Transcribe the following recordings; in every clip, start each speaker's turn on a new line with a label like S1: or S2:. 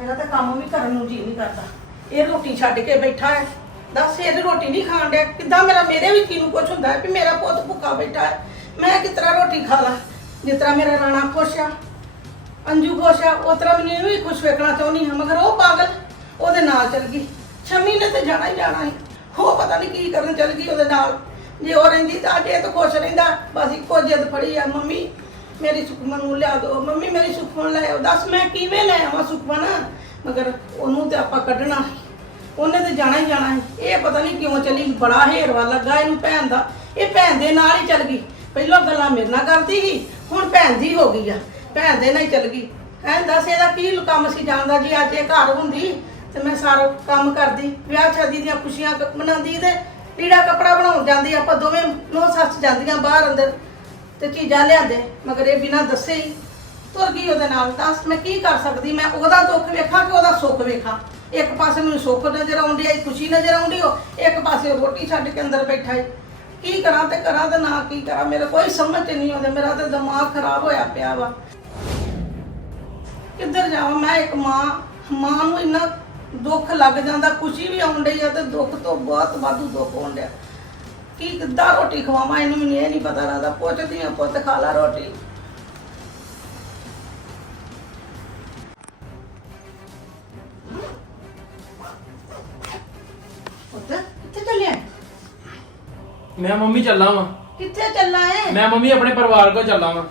S1: ਮੇਰਾ ਤਾਂ ਕੰਮ ਵੀ ਕਰਨ ਨੂੰ ਜੀ ਨਹੀਂ ਕਰਦਾ। ਇਹ ਰੋਟੀ ਛੱਡ ਕੇ ਬੈਠਾ ਹੈ। ਦੱਸ, ਇਹ ਰੋਟੀ ਨਹੀਂ ਖਾਣ ਡਿਆ। ਕਿੱਦਾਂ ਮੇਰਾ, ਮੇਰੇ ਵੀ ਕੀ ਨੂੰ ਕੁਛ ਹੁੰਦਾ ਹੈ ਵੀ ਮੇਰਾ ਪੁੱਤ ਭੁੱਖਾ ਬੈਠਾ ਹੈ। ਮੈਂ ਕਿਸ ਤਰ੍ਹਾਂ ਰੋਟੀ ਖਾ ਲਾਂ? ਜਿਸ ਤਰ੍ਹਾਂ ਮੇਰਾ ਰਾਣਾ ਖੁਸ਼ ਆ, ਅੰਜੂ ਖੁਸ਼ ਆ, ਉਸ ਤਰ੍ਹਾਂ ਮੈਨੂੰ ਵੀ ਖੁਸ਼ ਵੇਖਣਾ ਚਾਹੁੰਦੀ ਹਾਂ। ਮਗਰ ਉਹ ਪਾਗਲ ਉਹਦੇ ਨਾਲ ਚੱਲ ਗਈ। ਸ਼ਮੀ ਨੇ ਤੇ ਜਾਣਾ ਹੀ ਜਾਣਾ ਸੀ। ਉਹ ਪਤਾ ਨਹੀਂ ਕੀ ਕਰਨ ਚੱਲ ਗਈ ਉਹਦੇ ਨਾਲ। ਜੇ ਉਹ ਰਹਿੰਦੀ ਤਾਂ ਅੱਜ ਇਹ ਤਾਂ ਖੁਸ਼ ਰਹਿੰਦਾ। ਬਸ ਇੱਕੋ ਜਿੱਦ ਫੜੀ ਆ ਮੰਮੀ। ਮੇਰੀ ਸੁਖਮਨ ਨੂੰ ਲਿਆ ਦਿਓ, ਮੰਮੀ ਮੇਰੀ ਸੁਖਮਨ ਲੈ ਆਓ, ਦੱਸ ਮੈਂ ਕਿਵੇਂ ਲੈ ਆਵਾਂ ਸੁਖਮਨ? ਮਗਰ ਉਹਨੂੰ ਤੇ ਆਪਾਂ ਕੱਢਣਾ ਸੀ। ਉਹਨੇ ਤੇ ਜਾਣਾ ਹੀ ਜਾਣਾ ਸੀ। ਇਹ ਪਤਾ ਨਹੀਂ ਕਿਉਂ ਚਲੀ, ਬੜਾ ਹੇਰਵਾ ਲੱਗਾ ਇਹਨੂੰ ਭੈਣ ਦਾ। ਇਹ ਭੈਣ ਦੇ ਨਾਲ ਹੀ ਚੱਲ ਗਈ। ਪਹਿਲਾਂ ਗੱਲਾਂ ਮੇਰੇ ਨਾਲ ਕਰਦੀ ਸੀ, ਹੁਣ ਭੈਣ ਦੀ ਹੋ ਗਈ ਆ। ਭੈਣ ਦੇ ਨਾਲ ਹੀ ਚੱਲ ਗਈ। ਐਂ ਦੱਸ ਇਹਦਾ ਕੀ ਕੰਮ ਸੀ ਜਾਂਦਾ ਜੀ ਅੱਜ ਇਹ ਘਰ ਹੁੰਦੀ, ਤੇ ਮੈਂ ਸਾਰਾ ਕੰਮ ਕਰਦੀ। ਵਿਆਹ ਸ਼ਾਦੀ ਦੀਆਂ ਖੁਸ਼ੀਆਂ ਕ- ਮਨਾਉਂਦੀ ਤੇ ਲੀੜਾ ਕੱਪੜਾ ਬਣਾਉਣ ਜਾਂਦੀ। ਆਪਾਂ ਦੋਵੇਂ ਨੋ ਸੱਸ ਜਾਂਦੀਆਂ ਬਾਹਰ ਅੰਦਰ। ਤੇ ਚੀਜ਼ਾਂ ਲਿਆਂਦੇ। ਮਗਰ ਇਹ ਬਿਨਾਂ ਦੱਸੇ ਹੀ ਤੁਰ ਗਈ ਉਹਦੇ ਨਾਲ। ਦੱਸ ਮੈਂ ਕੀ ਕਰ ਸਕਦੀ? ਮੈਂ ਉਹਦਾ ਦੁੱਖ ਵੇਖਾਂ ਕਿ ਉਹਦਾ ਸੁੱਖ ਵੇਖਾਂ? ਇੱਕ ਪਾਸੇ ਮੈਨੂੰ ਸੁੱਖ ਨਜ਼ਰ ਆਉਂਦੀ ਹੈ, ਖੁਸ਼ੀ ਨਜ਼ਰ ਆਉਂਦੀ ਹੋ ਇੱਕ ਪਾਸੇ ਰੋਟੀ ਛੱਡ ਕੇ ਅੰਦਰ ਬੈਠਾ ਹੈ। ਕੀ ਕਰਾਂ ਤੇ ਕਰਾਂ ਤੇ ਨਾ ਕੀ ਕਰਾਂ? ਮੇਰੇ ਕੋਈ ਸਮਝ 'ਚ ਨਹੀਂ ਆਉਂਦਾ। ਮੇਰਾ ਤਾਂ ਦਿਮਾਗ ਖਰਾਬ ਹੋਇਆ ਪਿਆ ਵਾ। ਕਿੱਧਰ ਜਾਵਾਂ? ਮੈਂ ਇੱਕ ਮਾਂ ਮਾਂ ਨੂੰ ਇੰਨਾ ਦੁੱਖ ਲੱਗ ਜਾਂਦਾ, ਖੁਸ਼ੀ ਵੀ ਆਉਣ ਡਈ ਆ ਤੇ ਦੁੱਖ ਤੋਂ ਬਹੁਤ ਵਾਧੂ ਦੁੱਖ ਹੋਣ ਡਿਆ। ਕੀ ਕਿੱਦਾਂ ਰੋਟੀ ਖਵਾਵਾਂ? ਇਹਨੂੰ ਮੈਨੂੰ ਇਹ ਨਹੀਂ ਪਤਾ ਲੱਗਦਾ। ਪੁੱਛਦੀ ਆ ਪੁੱਤ ਖਾ ਲਾ ਰੋਟੀ। ਪੁੱਤ ਕਿੱਥੇ ਚੱਲਿਆ?
S2: ਮੈਂ ਮੰਮੀ ਚੱਲਾਂ ਵਾਂ।
S1: ਕਿੱਥੇ ਚੱਲਾ ਹੈ
S2: ਮੈਂ ਮੰਮੀ ਆਪਣੇ ਪਰਿਵਾਰ ਕੋਲ ਚੱਲਾਂ ਵਾਂ।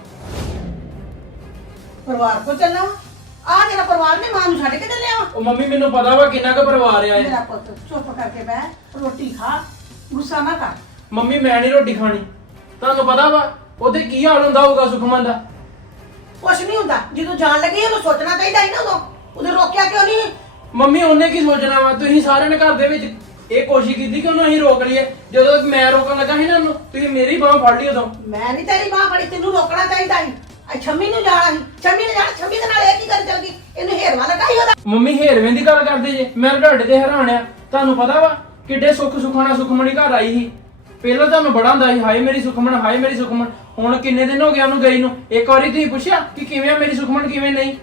S1: ਪਰਿਵਾਰ ਕੋ ਚੱਲਾ ਆ ਮੇਰਾ ਪਰਿਵਾਰ ਨੇ ਮਾਂ ਨੂੰ ਛੱਡ ਕੇ ਚੱਲਿਆ ਵਾ?
S2: ਉਹ ਮੰਮੀ ਮੈਨੂੰ ਪਤਾ ਵਾ ਕਿੰਨਾ ਕੁ ਪਰਿਵਾਰ ਆ ਇਹ।
S1: ਮੇਰਾ ਪੁੱਤ ਚੁੱਪ ਕਰਕੇ ਬਹਿ ਰੋਟੀ ਖਾ ਗੁੱਸਾ ਨਾ ਕਰ।
S2: ਮੰਮੀ ਮੈਂ ਨਹੀਂ ਰੋਟੀ ਖਾਣੀ। ਤੁਹਾਨੂੰ ਪਤਾ ਵਾ ਉਹਦੇ ਕੀ ਹਾਲ ਹੁੰਦਾ ਹੋਊਗਾ ਸੁਖਮਨ ਦਾ?
S1: ਕੁਛ ਨਹੀਂ ਹੁੰਦਾ। ਜਦੋਂ ਜਾਣ ਲੱਗੀ ਉਹਨੂੰ ਸੋਚਣਾ ਚਾਹੀਦਾ ਸੀ ਨਾ ਉਦੋਂ। ਉਦੋਂ ਰੋਕਿਆ ਕਿਉਂ ਨਹੀਂ?
S2: ਮੰਮੀ ਉਹਨੇ ਕੀ ਸੋਚਣਾ ਵਾ? ਤੁਸੀਂ ਸਾਰਿਆਂ ਨੇ ਘਰ ਦੇ ਵਿੱਚ ਇਹ ਕੋਸ਼ਿਸ਼ ਕੀਤੀ ਕਿ ਉਹਨੂੰ ਅਸੀਂ ਰੋਕ ਲਈਏ। ਜਦੋਂ ਮੈਂ ਰੋਕਣ ਲੱਗਾ ਸੀ ਨਾ ਉਹਨੂੰ ਤੁਸੀਂ ਮੇਰੀ ਬਾਹ ਫੜ ਲਈ ਉਦੋਂ।
S1: ਮੈਂ ਨਹੀਂ ਤੇਰੀ ਮਾਂ ਫੜੀ ਤੈਨੂੰ ਰੋਕਣਾ ਚਾਹੀਦਾ ਸੀ। ਆ ਛੰਮੀ ਨੂੰ ਜਾਣਾ ਸੀ। ਛੰਮੀ ਨੇ ਜਾਣਾ ਛੰਮੀ ਦੇ ਨਾਲ ਇਹ ਕੀ ਕਰ ਚੱਲ ਗਈ? ਇਹਨੂੰ ਹੇਰਵਾ ਲੱਗਾ ਸੀ ਉਹਦਾ।
S2: ਮੰਮੀ ਹੇਰਵੇਂ ਦੀ ਗੱਲ ਕਰਦੇ ਜੇ। ਮੈਂ ਤੁਹਾਡੇ ਤੇ ਹੈਰਾਨ ਆ। ਤੁਹਾਨੂੰ ਪਤਾ ਵਾ ਕਿੱਡੇ ਸੁੱਖ ਸੁਖਾਣਾ ਸੁਖਮਣੀ ਘਰ ਆਈ ਸੀ। ਪਹਿਲਾਂ ਤੁਹਾਨੂੰ ਬੜਾ ਹੁੰਦਾ ਸੀ ਹਾਏ ਮੇਰੀ ਸੁਖਮਣ ਹਾਏ ਮੇਰੀ ਸੁਖਮਣ ਹੁਣ ਕਿੰਨੇ ਦਿਨ ਹੋ ਗਏ ਉਹਨੂੰ ਗਈ ਨੂੰ? ਇੱਕ ਵਾਰੀ ਤੁਸੀਂ ਪੁੱਛਿਆ ਕਿ ਕਿਵੇਂ ਆ ਮੇਰੀ ਸੁਖਮਣ ਕਿਵੇਂ ਨਹੀਂ?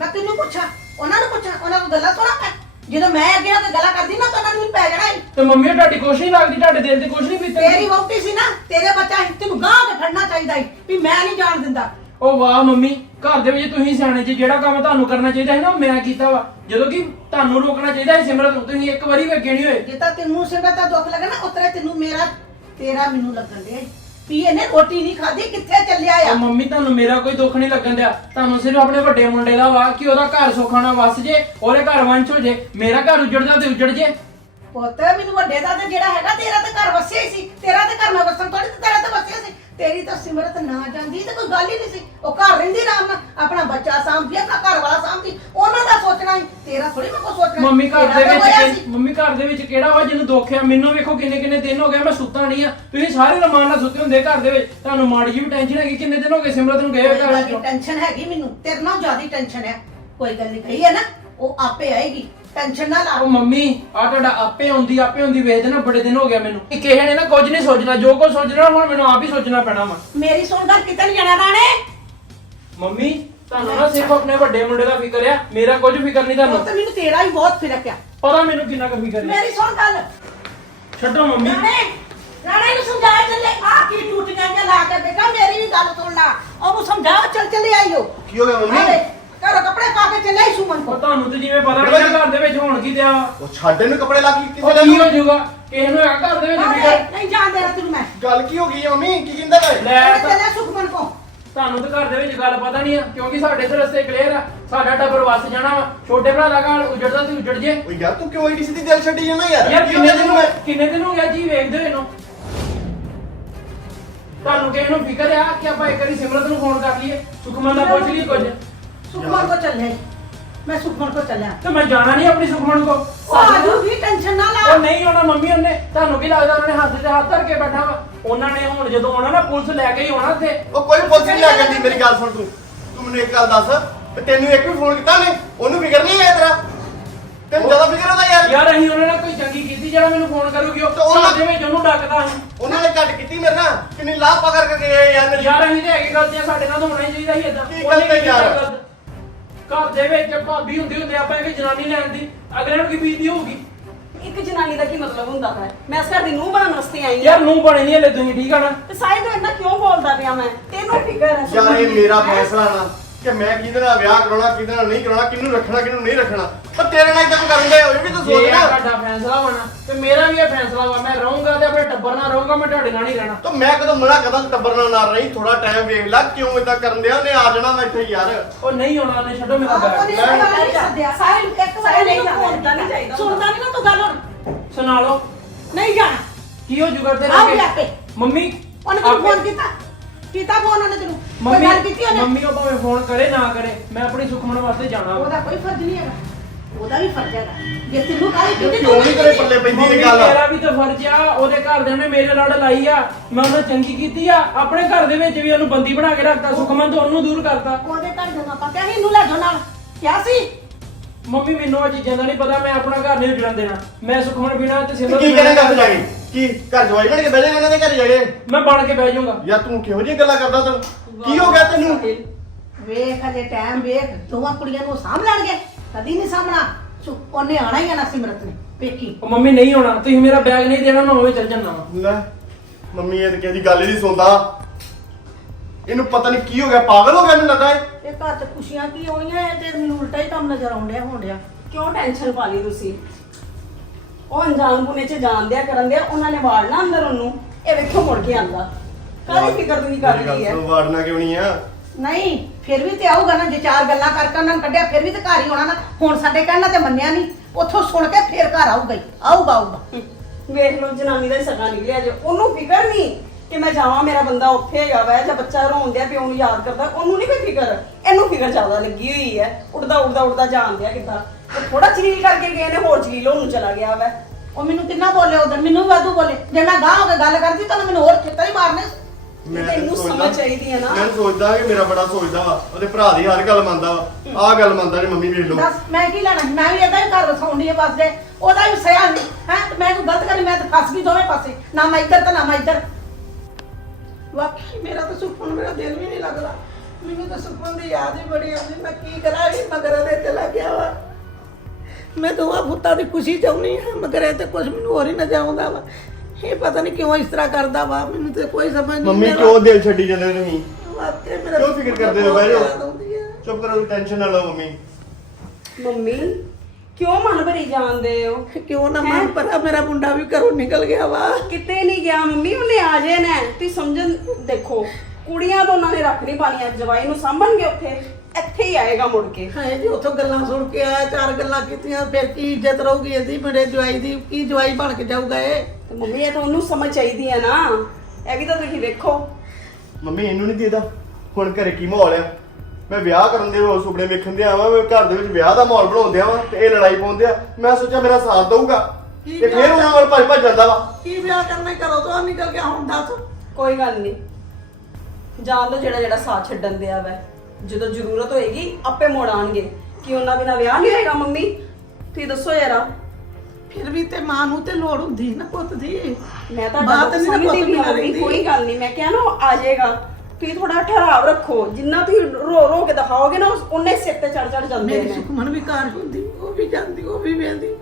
S1: ਮੈਂ ਤੈਨੂੰ ਪੁੱਛਾਂ ਉਹਨਾਂ ਨੂੰ ਪੁੱਛਾਂ ਉਹਨਾਂ ਨੂੰ ਗੱਲਾਂ ਸੁਣਾ ਮੈਂ। ਜਦੋਂ ਮੈਂ ਅੱਗੇ ਹੋ ਕੇ ਗੱਲਾਂ ਕਰਦੀ ਨਾ ਤਾਂ ਉਹਨਾਂ ਨੂੰ ਵੀ ਪੈ ਜਾਣਾ ਸੀ।
S2: ਤੇ ਮੰਮੀ ਤੁਹਾਡੀ ਕੁਛ ਨਹੀਂ ਲੱਗਦੀ ਤੁਹਾਡੇ ਦਿਲ ਤੇ ਕੁਛ ਨਹੀਂ ਬੀਤਦੀ
S1: ਤੇਰੀ ਵਹੁਟੀ ਸੀ ਨਾ ਤੇਰੇ ਬੱਚਾ ਸੀ ਤੈਨੂੰ ਗਾਂ ਕੇ ਫੜਨਾ ਚਾਹੀਦਾ ਸੀ ਵੀ ਮੈਂ ਨਹੀਂ ਜਾਣ ਦਿੰਦਾ।
S2: ਉਹ ਵਾਹ ਮੰਮੀ ਘਰ ਦੇ ਵਿੱਚ ਤੁਸੀਂ ਸਿਆਣੇ ਜੀ ਜਿਹੜਾ ਕੰਮ ਤੁਹਾਨੂੰ ਕਰਨਾ ਚਾਹੀਦਾ ਹੈ ਨਾ ਉਹ ਮੈਂ ਕੀਤਾ ਵਾ। ਜਦੋਂ ਕਿ ਤੁਹਾਨੂੰ ਰੋਕਣਾ ਚਾਹੀਦਾ ਹੈ ਸਿਮਰਤ ਨੂੰ ਤੁਸੀਂ ਇੱਕ ਵਾਰੀ ਵੇਖੇ ਨਹੀਂ ਹੋਏ।
S1: ਜੇ ਤਾਂ ਤੈਨੂੰ ਸਿਮਰਤ ਦਾ ਦੁੱਖ ਲੱਗਣਾ ਉਤਰੇ ਤੈਨੂੰ ਮੇਰਾ ਤੇਰਾ ਮੈਨੂੰ ਲੱਗਣ ਦੇ। ਵੀ ਇਹਨੇ ਰੋਟੀ ਨਹੀਂ ਖਾਧੀ ਕਿੱਥੇ ਚੱਲਿਆ ਆ?
S2: ਉਹ ਮੰਮੀ ਤੁਹਾਨੂੰ ਮੇਰਾ ਕੋਈ ਦੁੱਖ ਨਹੀਂ ਲੱਗਣ ਦਿਆ। ਤੁਹਾਨੂੰ ਸਿਰਫ ਆਪਣੇ ਵੱਡੇ ਮੁੰਡੇ ਦਾ ਵਾ ਕਿ ਉਹਦਾ ਘਰ ਸੁਖਾਣਾ ਵਸ ਜੇ ਉਹਦੇ ਘਰ ਵੰਸ਼ ਹੋ ਜੇ ਮੇਰਾ ਘਰ ਉਜੜਦਾ ਤੇ ਉਜੜ ਜੇ।
S1: ਪੁੱਤ ਮੈਨੂੰ ਵੱਡੇ ਦਾ ਤੇ ਜਿਹੜਾ ਹੈਗਾ ਤੇਰਾ ਤਾਂ ਘਰ ਵਸਿਆ ਹੀ ਸੀ। ਤੇਰਾ ਤੇ ਘਰ ਮੈਂ ਵਸਣ ਥੋੜੀ ਤੇਰਾ ਤਾਂ ਵਸਿਆ ਸੀ। ਤੇਰੀ ਤਾਂ ਸਿਮਰਤ ਨਾ ਜਾਂਦੀ ਤੇ ਕੋਈ ਗੱਲ ਹੀ ਨਹੀਂ ਸੀ। ਉਹ ਘਰ ਰਹਿੰਦੀ ਆਰਾਮ ਨਾਲ ਆਪਣਾ ਬੱਚਾ ਸਾਂਭਦੀ ਆਪਣਾ ਘਰ ਵਾਲਾ ਸਾਂਭਦੀ। ਉਹਨਾਂ ਦਾ ਸੋਚਣਾ ਸੀ ਤੇਰਾ ਥੋੜੀ ਮੈਂ ਕੋ ਸੋਚਣਾ।
S2: ਮੰਮੀ ਘਰ ਦੇ ਵਿੱਚ ਕਿ-। ਮੰਮੀ ਘਰ ਦੇ ਵਿੱਚ ਕਿਹੜਾ ਵਾ? ਜਿਹਨੂੰ ਦੁੱਖ ਆ। ਮੈਨੂੰ ਵੇਖੋ ਕਿੰਨੇ ਕਿੰਨੇ ਦਿਨ ਹੋ ਗਏ ਮੈਂ ਸੁੱਤਾ ਨਹੀਂ ਆ। ਤੁਸੀਂ ਸਾਰੇ ਰਮਾਨ ਨਾਲ ਸੁੱਤੇ ਹੁੰਦੇ ਘਰ ਦੇ ਵਿੱਚ। ਤੁਹਾਨੂੰ ਮਾੜੀ ਜਿਹੀ ਵੀ ਟੈਨਸ਼ਨ ਹੈਗੀ? ਕਿੰਨੇ ਦਿਨ ਹੋ ਗਏ ਸਿਮਰਤ ਨੂੰ ਗਏ ਹੋਏ ਘਰ ਵਿੱਚੋਂ
S1: ਟੈਨਸ਼ਨ ਹੈਗੀ ਮੈਨੂੰ। ਤੇਰੇ ਨਾਲ ਜ਼ਿਆਦਾ ਟੈਨਸ਼ਨ ਹੈ ਕੋਈ ਗੱਲ ਨਹੀਂ ਕਹੀ ਹੈ ਨਾ ਉਹ ਆਪੇ ਆਏਗੀ। ਟੈਨਸ਼ਨ ਨਾ ਲਾ
S2: ਉਹ ਮੰਮੀ। ਆ ਤੁਹਾਡਾ ਆਪੇ ਆਉਂਦੀ ਆਪੇ ਆਉਂਦੀ। ਵੇਖਦੇ ਨਾ ਬੜੇ ਦਿਨ ਹੋ ਗਿਆ ਮੈਨੂੰ। ਕਿ ਕਿਸੇ ਨੇ ਨਾ ਕੁਝ ਨਹੀਂ ਸੋਚਣਾ। ਜੋ ਕੁਝ ਸੋਚਣਾ ਹੁਣ ਮੈਨੂੰ ਆਪ ਹੀ ਸੋਚਣਾ ਪੈਣਾ ਵਾ।
S1: ਮੇਰੀ ਸੁਣ ਗੱਲ ਕਿਤੇ ਨਹੀਂ ਜਾਣਾ ਰਾਣੇ?
S2: ਮੰਮੀ ਤੁਹਾਨੂੰ ਨਾ ਸਿਰਫ ਆਪਣੇ ਵੱਡੇ ਮੁੰਡੇ ਦਾ ਫਿਕਰ ਆ। ਮੇਰਾ ਕੁਝ ਫਿਕਰ ਨਹੀਂ ਤੁਹਾਨੂੰ।
S1: ਤਾਂ ਮੈਨੂੰ ਤੇਰਾ ਹੀ ਬਹੁਤ ਫਿਰਕ ਆ
S2: ਪਤਾ ਮੈਨੂੰ ਕਿੰਨਾ ਕੁ ਫਿਕਰ ਹੈ
S1: ਮੇਰੀ ਸੁਣ ਗੱਲ।
S2: ਛੱਡੋ ਮੰਮੀ।
S1: ਰਾਣੇ ਰਾਣੇ ਨੂੰ ਸਮਝਾ ਚੱਲੇ। ਆ ਕੀ ਟੂਟੀਆਂ ਜਿਹਾ ਲਾ ਕੇ ਬੇਟਾ ਮੇਰੀ ਵੀ ਗੱਲ ਸੁਣ ਲਾ। ਉਹਨੂੰ ਸਮਝਾ ਚੱਲ ਚੱਲੇ ਆਈਓ।
S3: ਕੀ ਹੋ ਗਿਆ ਮੰਮੀ?
S1: ਘਰ ਕੱਪੜੇ ਪਾ ਕੇ ਚੱਲੇ ਆਈ ਸੁਮਨ
S2: ਉਹ
S1: ਕੋ
S2: ਤੁਹਾਨੂੰ ਤੇ ਜਿਵੇਂ ਪਤਾ ਨਹੀਂ ਘਰ ਦੇ ਵਿੱਚ ਹੋਣ ਕੀ ਦਿਆ ਵਾ।
S3: ਉਹ ਛੱਡ ਇਹਨੂੰ ਕੱਪੜੇ ਲਾ ਕੇ
S2: ਉਹ
S3: ਕਿੱਥੇ
S2: ਕੀ ਹੋ
S3: ਲੈ
S2: ਜਾਊਗਾ? ਕਿਸੇ ਨੂੰ ਹੈਗਾ ਘਰ ਦੇ ਵਿੱਚ ਫਿਕਰ?
S1: ਨਹੀਂ ਜਾਣ ਦੇਣਾ ਤੈਨੂੰ ਮੈਂ।
S3: ਗੱਲ ਕੀ ਹੋ ਗਈ ਹੈ ਮੰਮੀ? ਕੀ ਕਹਿੰਦਾ ਹੈ
S2: ਲੈ
S1: ਮੈਂ
S2: ਤਾਂ-
S1: ਚੱਲਿਆ ਸੁਖਮਨ ਕੋ
S2: ਤੁਹਾਨੂੰ ਤਾਂ ਘਰ ਦੇ ਵਿੱਚ ਗੱਲ ਪਤਾ ਨਹੀਂ ਆ ਕਿਉਂਕਿ ਸਾਡੇ ਤੇ ਰਸਤੇ ਕਲੀਅਰ ਆ। ਸਾਡਾ ਟੱਬਰ ਵਸ ਜਾਣਾ ਵਾ। ਛੋਟੇ ਭਰਾ ਦਾ ਘਰ ਉਜੜਦਾ ਤੇ ਉਜੜ ਜੇ।
S3: ਓਏ ਯਾਰ ਤੂੰ ਕਿਉਂ ਏਡੀ ਸਿੱਧੀ ਦਿਲ ਛੱਡੀ ਜਾਂਦਾ ਯਾਰ?
S2: ਯਾਰ
S3: ਕੀ ਹੋ
S2: ਕਿੰਨੇ
S3: ਗਿਆ
S2: ਦਿਨ
S3: ਤੈਨੂੰ
S2: ਹੋ
S3: ਮੈਂ
S2: ਕਿੰਨੇ ਦਿਨ ਹੋ ਗਿਆ ਜੀ ਵੇਖਦੇ ਹੋਏ ਨੂੰ? ਤੁਹਾਨੂੰ ਕਿਸੇ ਨੂੰ ਫਿਕਰ ਆ ਕਿ ਆਪਾਂ ਇੱਕ ਵਾਰੀ ਸਿਮਰਤ ਨੂੰ ਫੋਨ ਕਰ ਲਈਏ? ਸੁਖਮਨ ਦਾ ਪੁੱਛ ਲਈਏ ਕੁਝ?
S1: ਸੁਖਮਨ ਕੋ ਚੱਲੇ। ਮੈਂ ਸੁਖਮਨ ਕੋ ਚੱਲਿਆ।
S2: ਤੇ ਮੈਂ ਜਾਣਾ ਨਹੀਂ ਆਪਣੀ ਸੁਖਮਨ ਕੋ।
S1: ਉਹ ਆਜੂ ਵੀ ਟੈਨਸ਼ਨ ਨਾ ਲਾ।
S2: ਉਹ ਨਹੀਂ ਆਉਣਾ ਮੰਮੀ ਉਹਨੇ। ਤੁਹਾਨੂੰ ਕੀ ਲੱਗਦਾ ਉਹਨੇ ਹੱਥ ਤੇ ਹੱਥ ਧਰ ਕੇ ਬੈਠਾ ਵਾ? ਉਹਨਾਂ ਨੇ ਹੁਣ ਜਦੋਂ ਆਉਣਾ ਨਾ ਪੁਲਿਸ ਲੈ ਕੇ ਹੀ ਆਉਣਾ ਤੇ
S3: ਉਹ ਕੋਈ ਪੁਲਿਸ ਨਹੀਂ ਲੱਗ ਜਾਂਦੀ ਮੇਰੀ ਗੱਲ ਸੁਣ ਤੂੰ। ਤੂੰ ਮੈਨੂੰ ਇੱਕ ਗੱਲ ਦੱਸ। ਤੇ ਤੈਨੂੰ ਇੱਕ ਵੀ ਫੋਨ ਕੀਤਾ ਨੇ ਉਹਨੂੰ ਫਿਕਰ ਨਹੀਂ ਆਇਆ ਤੇਰਾ? ਤੈਨੂੰ ਜ਼ਿਆਦਾ ਫਿਕਰ ਉਹਦਾ ਯਾਰ।
S2: ਯਾਰ ਅਸੀਂ ਉਹਨਾਂ ਨੇ ਕੋਈ ਚੰਗੀ ਕੀਤੀ ਜਿਹੜਾ ਮੈਨੂੰ ਫੋਨ ਕਰੂਗੀ ਉਹ
S3: ਤੇ ਉਹਨਾਂ-
S2: ਵਿੱਚ ਉਹਨੂੰ ਡੱਕਦਾ ਸੀ।
S3: ਉਹਨਾਂ ਨੇ ਘੱਟ ਕੀਤੀ ਮੇਰੇ ਨਾਲ। ਕਿੰਨੀ ਲਾਪਾ ਕਰਕੇ ਗਏ ਯਾਰ ਮੇਰੀ।
S2: ਯਾਰ ਅਸੀਂ ਤੇ ਹੈਗੇ ਗਲਤੀਆਂ ਸਾਡੇ ਨਾਲ ਤਾਂ ਹੋਣਾ ਹੀ ਚਾਹੀਦਾ ਸੀ ਇਦਾਂ
S3: ਕੀ ਗਲਤੀ ਯਾਰ?
S2: ਘਰ ਦੇ ਵਿੱਚ ਭਾਬੀ ਹੁੰਦੀ ਹੁੰਦੇ ਆਪਾਂ ਇੱਕ ਜਨਾਨੀ ਲੈਣ ਦੀ ਅਗਲੇ ਨੂੰ ਕੀ ਬੀਤੀ ਹੋਊਗੀ?
S4: ਇੱਕ ਜਨਾਨੀ ਦਾ ਕੀ ਮਤਲਬ ਹੁੰਦਾ ਹੈ? ਮੈਂ ਇਸ ਘਰ ਦੀ ਨੂੰਹ ਬਣਨ ਵਾਸਤੇ ਆਈ ਹਾਂ।
S2: ਯਾਰ ਨੂੰ ਬਣੇ ਨਹੀਂ ਹਲੇ ਤੁਸੀਂ ਠੀਕ ਆ ਨਾ?
S4: ਤੇ ਸਾਈ ਤੋਂ ਇੰਨਾ ਕਿਉਂ ਬੋਲਦਾ ਪਿਆ ਮੈਂ? ਤੈਨੂੰ ਫਿਕਰ ਹੈ
S3: ਯਾਰ ਇਹ ਮੇਰਾ? ਫੈਸਲਾ ਨਾ। ਕਿ ਮੈਂ ਕਿਹਦੇ ਨਾਲ ਵਿਆਹ ਕਰਾਉਣਾ ਕਿਹਦੇ ਨਾਲ ਨਹੀਂ ਕਰਾਉਣਾ ਕਿਹਨੂੰ ਰੱਖਣਾ ਕਿਹਨੂੰ ਨਹੀਂ ਰੱਖਣਾ। ਪਰ ਤੇਰੇ ਨਾਲ ਇਦਾਂ ਕਰਨ ਦੇ ਇਹ ਵੀ ਤਾਂ
S2: ਜੇ
S3: ਸੋਚ
S2: ਇਹ
S3: ਨਾ।
S2: ਤੁਹਾਡਾ ਫੈਸਲਾ ਨਾ। ਤੇ ਮੇਰਾ ਵੀ ਇਹ ਫੈਸਲਾ ਵਾ ਮੈਂ ਰਹੂੰਗਾ ਤੇ ਆਪਣੇ ਟੱਬਰ ਨਾਲ ਰਹੂੰਗਾ ਮੈਂ ਤੁਹਾਡੇ ਨਾਲ ਨਹੀਂ ਰਹਿਣਾ।
S3: ਤਾਂ ਮੈਂ ਕਦੋਂ ਮਨਾ ਕਦਾਂ ਟੱਬਰ ਨਾਲ ਨਾ ਰਹੀ ਥੋੜਾ ਟਾਈਮ ਵੇਖ ਲੈ ਕਿਉਂ ਇਦਾਂ ਕਰਨ ਦਿਆ? ਉਹਨੇ ਆ ਜਾਣਾ ਮੈਂ ਇੱਥੇ ਯਾਰ।
S2: ਉਹ ਨਹੀਂ ਹੋਣਾ ਉਹਨੇ ਛੱਡੋ ਮੇਰਾ
S1: ਆਹ,
S2: ਬੈਗ।
S1: ਸਾਹਿਲ, ਇੱਕ ਵਾਰੀ ਨਹੀਂ
S4: ਸੁਣਦਾ ਨਹੀਂ ਚਾਹੀਦਾ।
S1: ਸੁਣਦਾ ਨਹੀਂ ਨਾ ਤੂੰ ਗੱਲ ਹੁਣ।
S2: ਸੁਣਾ ਲਓ।
S1: ਨਹੀਂ ਜਾਣਾ।
S2: ਕੀ ਹੋ ਜੂਗਾ ਤੇਰੇ
S1: ਕੇ।
S2: ਮੰਮੀ
S1: ਉਹਨੇ ਤੈਨੂੰ
S2: ਆਪੇ-
S1: ਫੋਨ ਕੀਤਾ? ਕੀਤਾ ਫੋਨ ਉਹਨੇ ਤੈਨੂੰ? ਕੋਈ
S2: ਮੰਮੀ
S1: ਗੱਲ ਕੀਤੀ ਉਹਨੇ?
S2: ਮੰਮੀ ਉਹ ਭਾਵੇਂ ਫੋਨ ਕਰੇ ਨਾ ਕਰੇ ਮੈਂ ਆਪਣੀ ਸੁਖਮਨ ਵਾਸਤੇ ਜਾਣਾ ਵਾ।
S1: ਉਹਦਾ ਕੋਈ ਫਰਜ਼ ਨਹੀਂ ਹੈਗਾ। ਉਹਦਾ ਵੀ ਫਰਜ਼ ਹੈਗਾ। ਜੇ ਤੈਨੂੰ ਕਾਹਦੀ ਕੀਤੀ
S3: ਕਿਉਂ ਨਹੀਂ ਤੇਰੇ ਪੱਲੇ ਪੈਂਦੀ
S2: ਮੰਮੀ
S3: ਇਹ ਗੱਲ?
S2: ਮੇਰਾ ਵੀ ਤਾਂ ਫਰਜ਼ ਆ ਉਹਦੇ ਘਰਦਿਆਂ ਨੇ ਮੇਰੇ ਲੜ ਲਾਈ ਆ ਮੈਂ ਉਹਨਾਂ ਚੰਗੀ ਕੀਤੀ ਆ ਆਪਣੇ ਘਰ ਦੇ ਵਿੱਚ ਵੀ ਉਹਨੂੰ ਬੰਦੀ ਬਣਾ ਕੇ ਰੱਖਤਾ ਸੁਖਮਨ ਤੋਂ ਉਹਨੂੰ ਦੂਰ ਕਰਤਾ।
S1: ਉਹਦੇ ਘਰ ਜਾਣਾ ਆਪਾਂ ਕਿਹਾ ਸੀ ਇਹਨੂੰ ਲੈ ਜਾਓ ਨਾਲ। ਕਿਹਾ ਸੀ?
S2: ਮੰਮੀ ਮੈਨੂੰ ਆ ਚੀਜ਼ਾਂ ਦਾ ਨਹੀਂ ਪਤਾ ਮੈਂ ਆਪਣਾ ਘਰ ਨਹੀਂ ਉਜੜਨ ਦੇਣਾ। ਮੈਂ ਸੁਖਮਨ ਬਿਨਾ ਤੇ
S3: ਤੇ
S2: ਸਿਮਰਨ
S3: ਕੀ ਕਰੇਗਾ ਜਾ? ਕੇ ਕੀ? ਘਰ ਜਵਾਈ ਬਣ ਕੇ ਬਹਿ ਜਾਏਗਾ ਇਹਨਾਂ ਦੇ ਘਰ ਜਾ ਕੇ
S2: ਮੈਂ ਬਣ ਕੇ ਬਹਿ ਜਾਊਂਗਾ।
S3: ਯਾਰ ਤੂੰ ਕਿਹੋ ਜਿਹੀਆਂ ਗੱਲਾਂ ਕਰਦਾ ਤੂੰ ਕੀ ਹੋ ਗਿਆ ਤੈਨੂੰ?
S1: ਵੇਖ ਅਜੇ ਟਾਈਮ ਵੇਖ ਦੋਵਾਂ ਕੁੜੀਆਂ ਨੂੰ ਸਾਂਭ ਲੈਣਗੇ। ਕਦੀ ਨਹੀਂ ਸਾਂਭਣਾ। ਸੁ- ਉਹਨੇ ਆਣਾ ਹੀ ਆ ਨਾ ਸਿਮਰਤ ਨੇ ਪੇਕੀ।
S2: ਉਹ ਮੰਮੀ ਨਹੀਂ ਹੋਣਾ ਤੁਸੀਂ ਮੇਰਾ ਬੈਗ ਨਹੀਂ ਦੇਣਾ ਮੈਂ ਉਵੇਂ ਚੱਲ ਜਾਣਾ
S3: ਲੈ ਮੰਮੀ ਇਹ ਤਾਂ ਕਹਿੰਦੀ ਗੱਲ ਹੀ ਨਹੀਂ ਸੁਣਦਾ। ਇਹਨੂੰ ਪਤਾ ਨਹੀਂ ਕੀ ਹੋ ਗਿਆ ਪਾਗਲ ਹੋ ਗਿਆ ਮੈਨੂੰ ਲੱਗਦਾ ਇਹ।
S1: ਇਹ ਘਰ 'ਚ ਖੁਸ਼ੀਆਂ ਕੀ ਇਹ ਤੇ ਮੈਨੂੰ ਉਲਟਾ ਹੀ ਕੰਮ ਨਜ਼ਰ ਆਉਣ ਡਿਆ ਹੋਣ ਡਿਆ।
S4: ਕਿਉਂ ਟੈਨਸ਼ਨ ਪਾ ਲਈ ਤੁਸੀਂ? ਉਹ ਅਣਜਾਣ ਪੁਣੇ ਚ ਜਾਣ ਦਿਆ ਕਰਨ ਦਿਆ ਉਹਨਾਂ ਨੇ ਵਾੜਨਾ ਅੰਦਰ ਉਹਨੂੰ। ਇਹ ਵੇਖੋ ਮੁੜ ਕੇ ਆਂਦਾ ਕਾਹਦੀ ਫਿਕਰ ਤੁਸੀਂ ਕਰ ਲਈ ਹੈ?
S3: ਵਾੜਨਾ ਕਿਉਂ ਨਹੀਂ ਆ?
S1: ਨਹੀਂ ਫਿਰ ਵੀ ਤੇ ਆਊਗਾ ਨਾ ਜੇ ਚਾਰ ਗੱਲਾਂ ਕਰਕੇ ਉਹਨਾਂ ਨੂੰ ਕੱਢਿਆ ਫਿਰ ਵੀ ਤੇ ਘਰ ਹੀ ਆਉਣਾ ਨਾ। ਹੁਣ ਸਾਡੇ ਕਹਿਣਾ ਤੇ ਮੰਨਿਆ ਨਹੀਂ। ਉੱਥੋਂ ਸੁਣ ਕੇ ਫਿਰ ਘਰ ਆਊਗਾ ਹੀ। ਆਊਗਾ ਆਊਗਾ।
S4: ਵੇਖ ਲਓ ਜਨਾਨੀ ਦਾ ਸਗਾ ਨਿਕਲਿਆ ਜੇ। ਉਹਨੂੰ ਫਿਕਰ ਨਹੀਂ ਕਿ ਮੈਂ ਜਾਵਾਂ ਮੇਰਾ ਬੰਦਾ ਉੱਥੇ ਹੈਗਾ ਵੈ ਜਾਂ ਬੱਚਾ ਰੋਂਦਿਆ ਪਿਓ ਨੂੰ ਯਾਦ ਕਰਦਾ। ਉਹਨੂੰ ਨਹੀਂ ਕੋਈ ਫਿਕਰ। ਇਹਨੂੰ ਫਿਕਰ ਜ਼ਿਆਦਾ ਲੱਗੀ ਹੋਈ ਹੈ। ਉੱਡਦਾ ਉੱਡਦਾ ਉੱਡਦਾ ਜਾਂਦਿਆ ਕਿੱਦਾਂ? ਥੋੜਾ ਚਲੀਲ ਕਰਕੇ ਗਏ ਨੇ ਹੋਰ ਚਲੀਲ ਉਹਨੂੰ ਚਲਾ ਗਿਆ ਵੈ।
S1: ਉਹ ਮੈਨੂੰ ਕਿੰਨਾ ਬੋਲੇ ਉਧਰ ਮੈਨੂੰ ਵੀ ਵਾਧੂ ਬੋਲੇ ਜੇ ਮੈਂ ਗਾਹ ਹੋ ਕੇ ਗੱਲ ਕਰਦੀ ਤਾਂ ਉਹਨੇ ਮੈਨੂੰ ਹੋਰ ਖੇਤਾਂ ਹੀ ਮਾਰਨੇ
S3: ਮੈਂ
S4: ਤੈਨੂੰ
S3: ਸੋਚਦਾ-
S4: ਸਮਝ ਚਾਹੀਦੀ ਹੈ ਨਾ।
S3: ਮੈਂ ਸੋਚਦਾ ਕਿ ਮੇਰਾ ਬੜਾ ਸੋਚਦਾ ਵਾ। ਉਹਦੇ ਭਰਾ ਦੀ ਹਰ ਗੱਲ ਮੰਨਦਾ ਵਾ। ਆਹ ਗੱਲ ਮੰਨਦਾ ਨੇ ਮੰਮੀ ਵੇਖ ਲਓ।
S1: ਦੱਸ ਮੈਂ ਕੀ ਲੈਣਾ? ਮੈਂ ਵੀ ਏਦਾਂ ਹੀ ਘਰ ਵਸਾਉਂਦੀ ਆ ਬਸ ਦੇ। ਉਹਦਾ ਵੀ ਸਿਆ ਨਹੀਂ ਹੈ ਤੇ ਮੈਂ ਕੋਈ ਗਲਤ ਕਰੀ ਮੈਂ ਤਾਂ ਫਸ ਗਈ ਦੋਵੇਂ ਪਾਸੇ। ਨਾ ਮੈਂ ਇੱਧਰ ਤੇ ਨਾ ਮੈਂ ਇੱਧਰ। ਵਾਕਈ ਮੇਰਾ ਤਾਂ ਸੁਪਨ ਮੇਰਾ ਦਿਲ ਵੀ ਨਹੀਂ ਲੱਗਦਾ। ਮੈਨੂੰ ਤਾਂ ਸੁਪਨ ਦੀ ਯਾਦ ਹੀ ਬੜੀ ਆਉਂਦੀ। ਮੈਂ ਕੀ ਕਰਾਂ ਇਹ ਮਗਰ ਉਹਦੇ ਤੇ ਲੱਗਿਆ ਵਾ। ਮੈਂ ਦੋਵਾਂ ਪੁੱਤਾਂ ਦੀ ਖੁਸ਼ੀ ਚਾਹੁੰਦੀ ਹਾਂ ਮਗਰ ਇਹ ਤੇ ਕੁਝ ਮੈਨੂੰ ਹੋਰ ਹੀ ਨਜ਼ਰ ਆਉਂਦਾ ਵਾ। ਇਹ ਪਤਾ ਨਹੀਂ ਕਿਉਂ ਇਸ ਤਰ੍ਹਾਂ ਕਰਦਾ ਵਾ ਮੈਨੂੰ ਤੇ ਕੋਈ ਸਮਝ ਨਹੀਂ
S3: ਮੰਮੀ ਕਿਉਂ ਦਿਲ ਛੱਡੀ ਜਾਂਦੇ ਤੁਸੀਂ?
S1: ਵਾਕਈ ਮੇਰਾ
S3: ਕਿਉਂ ਫਿਕਰ ਕਰਦੇ ਹੋ? ਬਹਿ ਜਾਓ।
S1: ਹੈ।
S3: ਚੁੱਪ ਕਰੋ ਟੈਨਸ਼ਨ ਨਾ ਲਓ ਮੰਮੀ।
S4: ਮੰਮੀ ਕਿਉਂ ਮਨ ਭਰੀ ਜਾਂਦੇ ਹੋ?
S1: ਕਿਉਂ ਨਾ ਮਨ ਪਰਾ ਮੇਰਾ ਮੁੰਡਾ ਵੀ ਘਰੋਂ ਨਿਕਲ ਗਿਆ ਵਾ।
S4: ਕਿਤੇ ਨਹੀਂ ਗਿਆ ਮੰਮੀ ਉਹਨੇ ਆ ਜੇ ਨਾ ਤੁਸੀਂ ਸਮਝਣ ਦੇਖੋ ਕੁੜੀਆਂ ਤਾਂ ਉਹਨਾਂ ਨੇ ਰੱਖ ਨਹੀਂ ਪਾਣੀਆਂ ਜਵਾਈ ਨੂੰ ਸਾਂਭਣਗੇ ਉੱਥੇ। ਇੱਥੇ ਹੀ ਆਏਗਾ ਮੁੜ ਕੇ।
S1: ਹਾਏ ਜੀ ਉਥੋਂ ਗੱਲਾਂ ਸੁਣ ਕੇ ਆਇਆ ਚਾਰ ਗੱਲਾਂ ਕੀਤੀਆਂ ਫਿਰ ਕੀ ਇੱਜ਼ਤ ਰਹੂਗੀ ਇਹਦੀ ਮੇਰੇ ਜਵਾਈ ਦੀ ਕੀ ਜਵਾਈ ਬਣ ਕੇ ਜਾਊਗਾ ਇਹ?
S4: ਤੇ ਮੰਮੀ ਇਹ ਤਾਂ ਉਹਨੂੰ ਸਮਝ ਚਾਹੀਦੀ ਹੈ ਨਾ। ਇਹ ਵੀ ਤਾਂ ਤੁਸੀਂ ਵੇਖੋ।
S3: ਮੰਮੀ ਇਹਨੂੰ ਨਹੀਂ ਦੇਦਾ। ਹੁਣ ਘਰੇ ਕੀ ਮਾਹੌਲ ਆ? ਮੈਂ ਵਿਆਹ ਕਰਨ ਦੇ ਹੋਰ ਸੁਪਨੇ ਵੇਖਣ ਦੇ ਆਵਾਂ ਮੈਂ ਘਰ ਦੇ ਵਿੱਚ ਵਿਆਹ ਦਾ ਮਾਹੌਲ ਬਣਾਉਂਦੇ ਆਵਾਂ ਤੇ ਇਹ ਲੜਾਈ ਪਾਉਂਦੇ ਆ ਮੈਂ ਸੋਚਿਆ ਮੇਰਾ ਸਾਥ ਦਊਗਾ।
S1: ਕੀ
S3: ਤੇ ਫਿਰ ਉਹਨਾਂ ਵੱਲ ਭੱਜ ਭੱਜ ਜਾਂਦਾ ਵਾ।
S1: ਕੀ ਵਿਆਹ ਕਰਨਾ ਕਰੋ ਤੋਂ ਨਿਕਲ ਗਿਆ ਹੁਣ ਦੱਸ।
S4: ਕੋਈ ਗੱਲ ਨਹੀਂ ਜਾਣ ਦੋ ਜਿਹੜਾ ਜਿਹੜਾ ਸਾਥ ਛੱਡਣ ਦਿਆ ਵੈ। ਜਦੋਂ ਜ਼ਰੂਰਤ ਹੋਏਗੀ ਆਪੇ ਮੋੜ ਆਣਗੇ ਕਿ ਉਹਨਾਂ ਬਿਨਾ ਵਿਆਹ ਨਹੀਂ ਹੋਏਗਾ ਮੰਮੀ? ਤੁਸੀਂ ਦੱਸੋ ਜਰਾ।
S1: ਫਿਰ ਵੀ ਤੇ ਮਾਂ ਨੂੰ ਤੇ ਲੋੜ ਹੁੰਦੀ ਨਾ ਪੁੱਤ ਦੀ।
S4: ਮੈਂ ਤਾਂ
S1: ਬਾਤ ਨਹੀਂ
S4: ਸਮਝਦੀ ਵੀ ਮੰਮੀ। ਕੋਈ ਗੱਲ ਨਹੀਂ। ਮੈਂ ਕਿਹਾ ਨਾ ਉਹ ਆ ਜਾਏਗਾ। ਤੁਸੀਂ ਥੋੜਾ ਠਹਿਰਾਵ ਰੱਖੋ। ਜਿੰਨਾ ਤੁਸੀਂ ਰੋ ਰੋ ਕੇ ਦਿਖਾਓਗੇ ਨਾ ਉਹਨੇ ਸਿਰ ਤੇ ਚੜ ਚੜ ਜਾਂਦੇ
S1: ਮੇਰੀ
S4: ਨੇ।
S1: ਸੁਖਮਨ ਵੀ ਘਰ ਹੁੰਦੀ ਉਹ ਵੀ ਜਾਂਦੀ ਉਹ ਵੀ ਵੇਂਦੀ।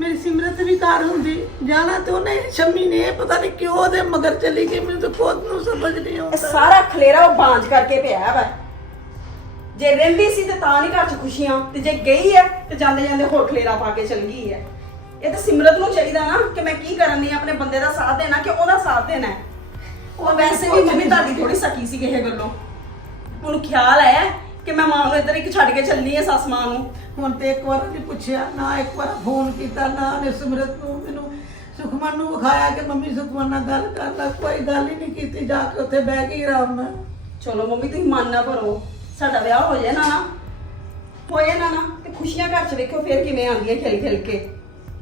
S1: ਮੇਰੀ ਸਿਮਰਤ ਵੀ ਘਰ ਹੁੰਦੀ। ਜਾਣਾ ਤੇ ਉਹਨੇ ਸ਼ਮੀ ਨੇ ਪਤਾ ਨਹੀਂ ਕਿਉਂ ਉਹਦੇ ਮਗਰ ਚਲੀ ਗਈ। ਮੈਨੂੰ ਤਾਂ ਖੁਦ ਨੂੰ ਸਮਝ ਨਹੀਂ ਆਉਂਦਾ।
S4: ਸਾਰਾ ਖਲੇਰਾ ਉਹ ਬਾਂਝ ਕਰਕੇ ਪਿਆ ਵਾ। ਜੇ ਰਹਿੰਦੀ ਸੀ ਤੇ ਤਾਂ ਨਹੀਂ ਘਰ 'ਚ ਖੁਸ਼ੀਆਂ ਤੇ ਜੇ ਗਈ ਹੈ ਤੇ ਜਾਂਦੇ ਜਾਂਦੇ ਹੋਰ ਖਲੇਰਾ ਪਾ ਕੇ ਚਲ ਗਈ ਹੈ। ਇਹ ਤਾਂ ਸਿਮਰਤ ਨੂੰ ਚਾਹੀਦਾ ਨਾ ਕਿ ਮੈਂ ਕੀ ਕਰਨੀ ਹੈ ਆਪਣੇ ਬੰਦੇ ਦਾ ਸਾਥ ਦੇਣਾ ਕਿ ਉਹਦਾ ਸਾਥ ਦੇਣਾ ਹੈ। ਉਹ ਵੈਸੇ ਵੀ ਮੰਮੀ ਤੁਹਾਡੀ ਥੋੜੀ ਸਕੀ ਸੀ ਕਿਸੇ ਗੱਲੋਂ। ਉਹਨੂੰ ਖਿਆਲ ਆਇਆ ਕਿ ਮੈਂ ਮਾਂ ਨੂੰ ਇੱਧਰ ਇੱਕ ਛੱਡ ਕੇ ਚੱਲਣੀ ਹੈ ਸੱਸ ਮਾਂ ਨੂੰ।
S1: ਹੁਣ ਤੇ ਇੱਕ ਵਾਰ ਨਹੀਂ ਪੁੱਛਿਆ ਨਾ ਇੱਕ ਵਾਰ ਫੋਨ ਕੀਤਾ ਨਾ ਨੇ ਸਿਮਰਤ ਨੂੰ ਮੈਨੂੰ ਸੁਖਮਨ ਨੂੰ ਵਿਖਾਇਆ ਕਿ ਮੰਮੀ ਸੁਖਮਨ ਨਾਲ ਗੱਲ ਕਰ ਲੈ ਕੋਈ ਗੱਲ ਹੀ ਨਹੀਂ ਕੀਤੀ ਜਾ ਕੇ ਉੱਥੇ ਬਹਿ ਗਈ ਆਰਾਮ ਨਾਲ।
S4: ਚਲੋ ਮੰਮੀ ਤੁਸੀਂ ਮਨ ਨਾ ਭਰੋ। ਸਾਡਾ ਵਿਆਹ ਹੋ ਜਾਏ ਨਾ ਨਾ ਹੋ ਜਾਏ ਨਾ ਨਾ ਤੇ ਖੁਸ਼ੀਆਂ ਘਰ 'ਚ ਵੇਖੋ ਫਿਰ ਕਿਵੇਂ ਆਉਂਦੀਆਂ ਖਿਲ ਖਿਲ ਕੇ।